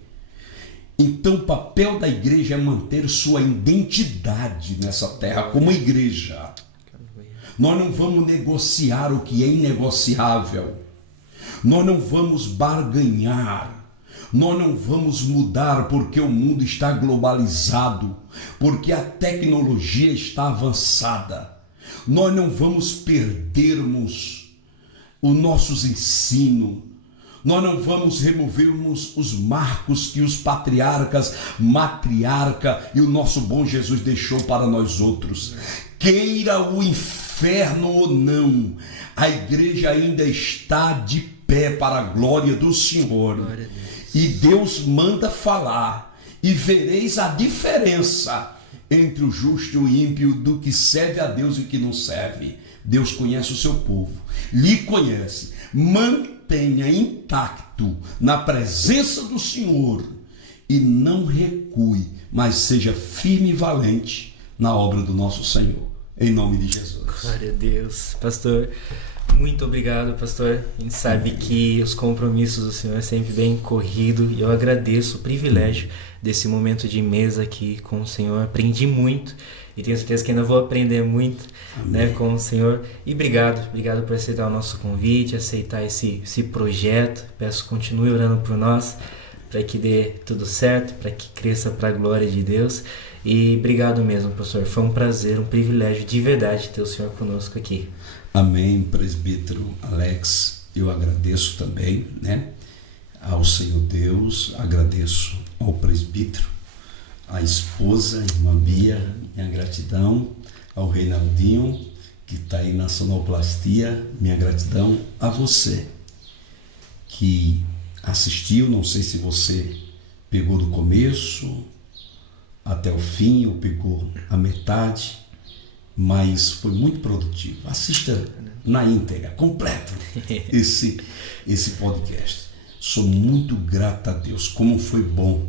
Então o papel da igreja é manter sua identidade nessa terra como igreja. Nós não vamos negociar o que é inegociável. Nós não vamos barganhar. Nós não vamos mudar porque o mundo está globalizado, porque a tecnologia está avançada. Nós não vamos perdermos os nossos ensinos. Nós não vamos removermos os marcos que os patriarcas, matriarca e o nosso bom Jesus deixou para nós outros. Queira o inferno ou não, a igreja ainda está de pé para a glória do Senhor. E Deus manda falar, e vereis a diferença entre o justo e o ímpio, do que serve a Deus e o que não serve. Deus conhece o seu povo, lhe conhece. Mantenha intacto na presença do Senhor e não recue, mas seja firme e valente na obra do nosso Senhor, em nome de Jesus. Glória a Deus. Pastor, muito obrigado, pastor. A gente sabe que os compromissos do Senhor é sempre bem corrido, e eu agradeço o privilégio desse momento de mesa aqui com o Senhor. Aprendi muito e tenho certeza que ainda vou aprender muito, né, com o Senhor. E obrigado por aceitar o nosso convite, aceitar esse projeto. Peço que continue orando por nós, para que dê tudo certo, para que cresça para a glória de Deus. E obrigado mesmo, pastor. Foi um prazer, um privilégio de verdade ter o Senhor conosco aqui. Amém, presbítero Alex. Eu agradeço também, né, ao Senhor Deus, agradeço ao presbítero, à esposa, a irmã Bia, minha gratidão, ao Reinaldinho, que está aí na sonoplastia, minha gratidão a você que assistiu. Não sei se você pegou do começo até o fim ou pegou a metade, mas foi muito produtivo. Assista na íntegra, completo, esse podcast. Sou muito grato a Deus, como foi bom.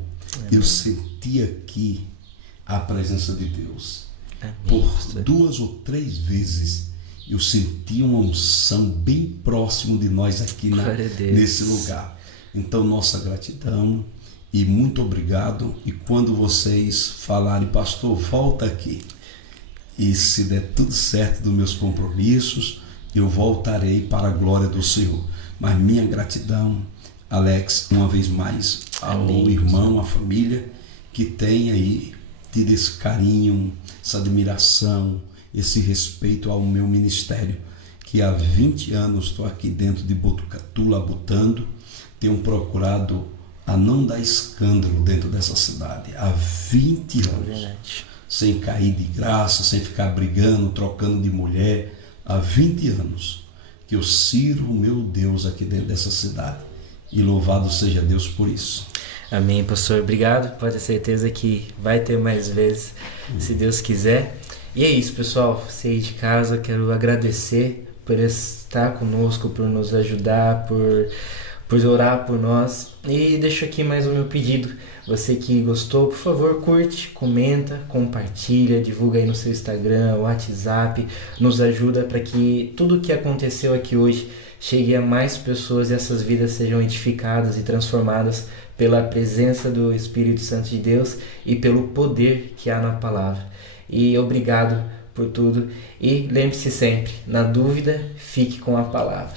Eu senti aqui a presença de Deus. Por 2 ou 3 vezes eu senti uma unção bem próximo de nós aqui nesse lugar. Então, nossa gratidão e muito obrigado. E quando vocês falarem, pastor, volta aqui, e se der tudo certo dos meus compromissos, eu voltarei para a glória do Senhor. Mas minha gratidão, Alex, uma vez mais, ao irmão, à família que tem aí tido esse carinho, essa admiração, esse respeito ao meu ministério, que há 20 anos estou aqui dentro de Botucatu, labutando. Tenho procurado a não dar escândalo dentro dessa cidade há 20 anos, sem cair de graça, sem ficar brigando, trocando de mulher. Há 20 anos que eu sirvo o meu Deus aqui dentro dessa cidade, e louvado seja Deus por isso. Amém, pastor. Obrigado. Pode ter certeza que vai ter mais vezes, se Deus quiser. E é isso, pessoal. Você aí de casa, quero agradecer por estar conosco, por nos ajudar, por orar por nós. E deixo aqui mais o meu pedido. Você que gostou, por favor, curte, comenta, compartilha, divulga aí no seu Instagram, WhatsApp. Nos ajuda para que tudo o que aconteceu aqui hoje chegue a mais pessoas e essas vidas sejam edificadas e transformadas pela presença do Espírito Santo de Deus e pelo poder que há na palavra. E obrigado por tudo. E lembre-se sempre, na dúvida, fique com a palavra.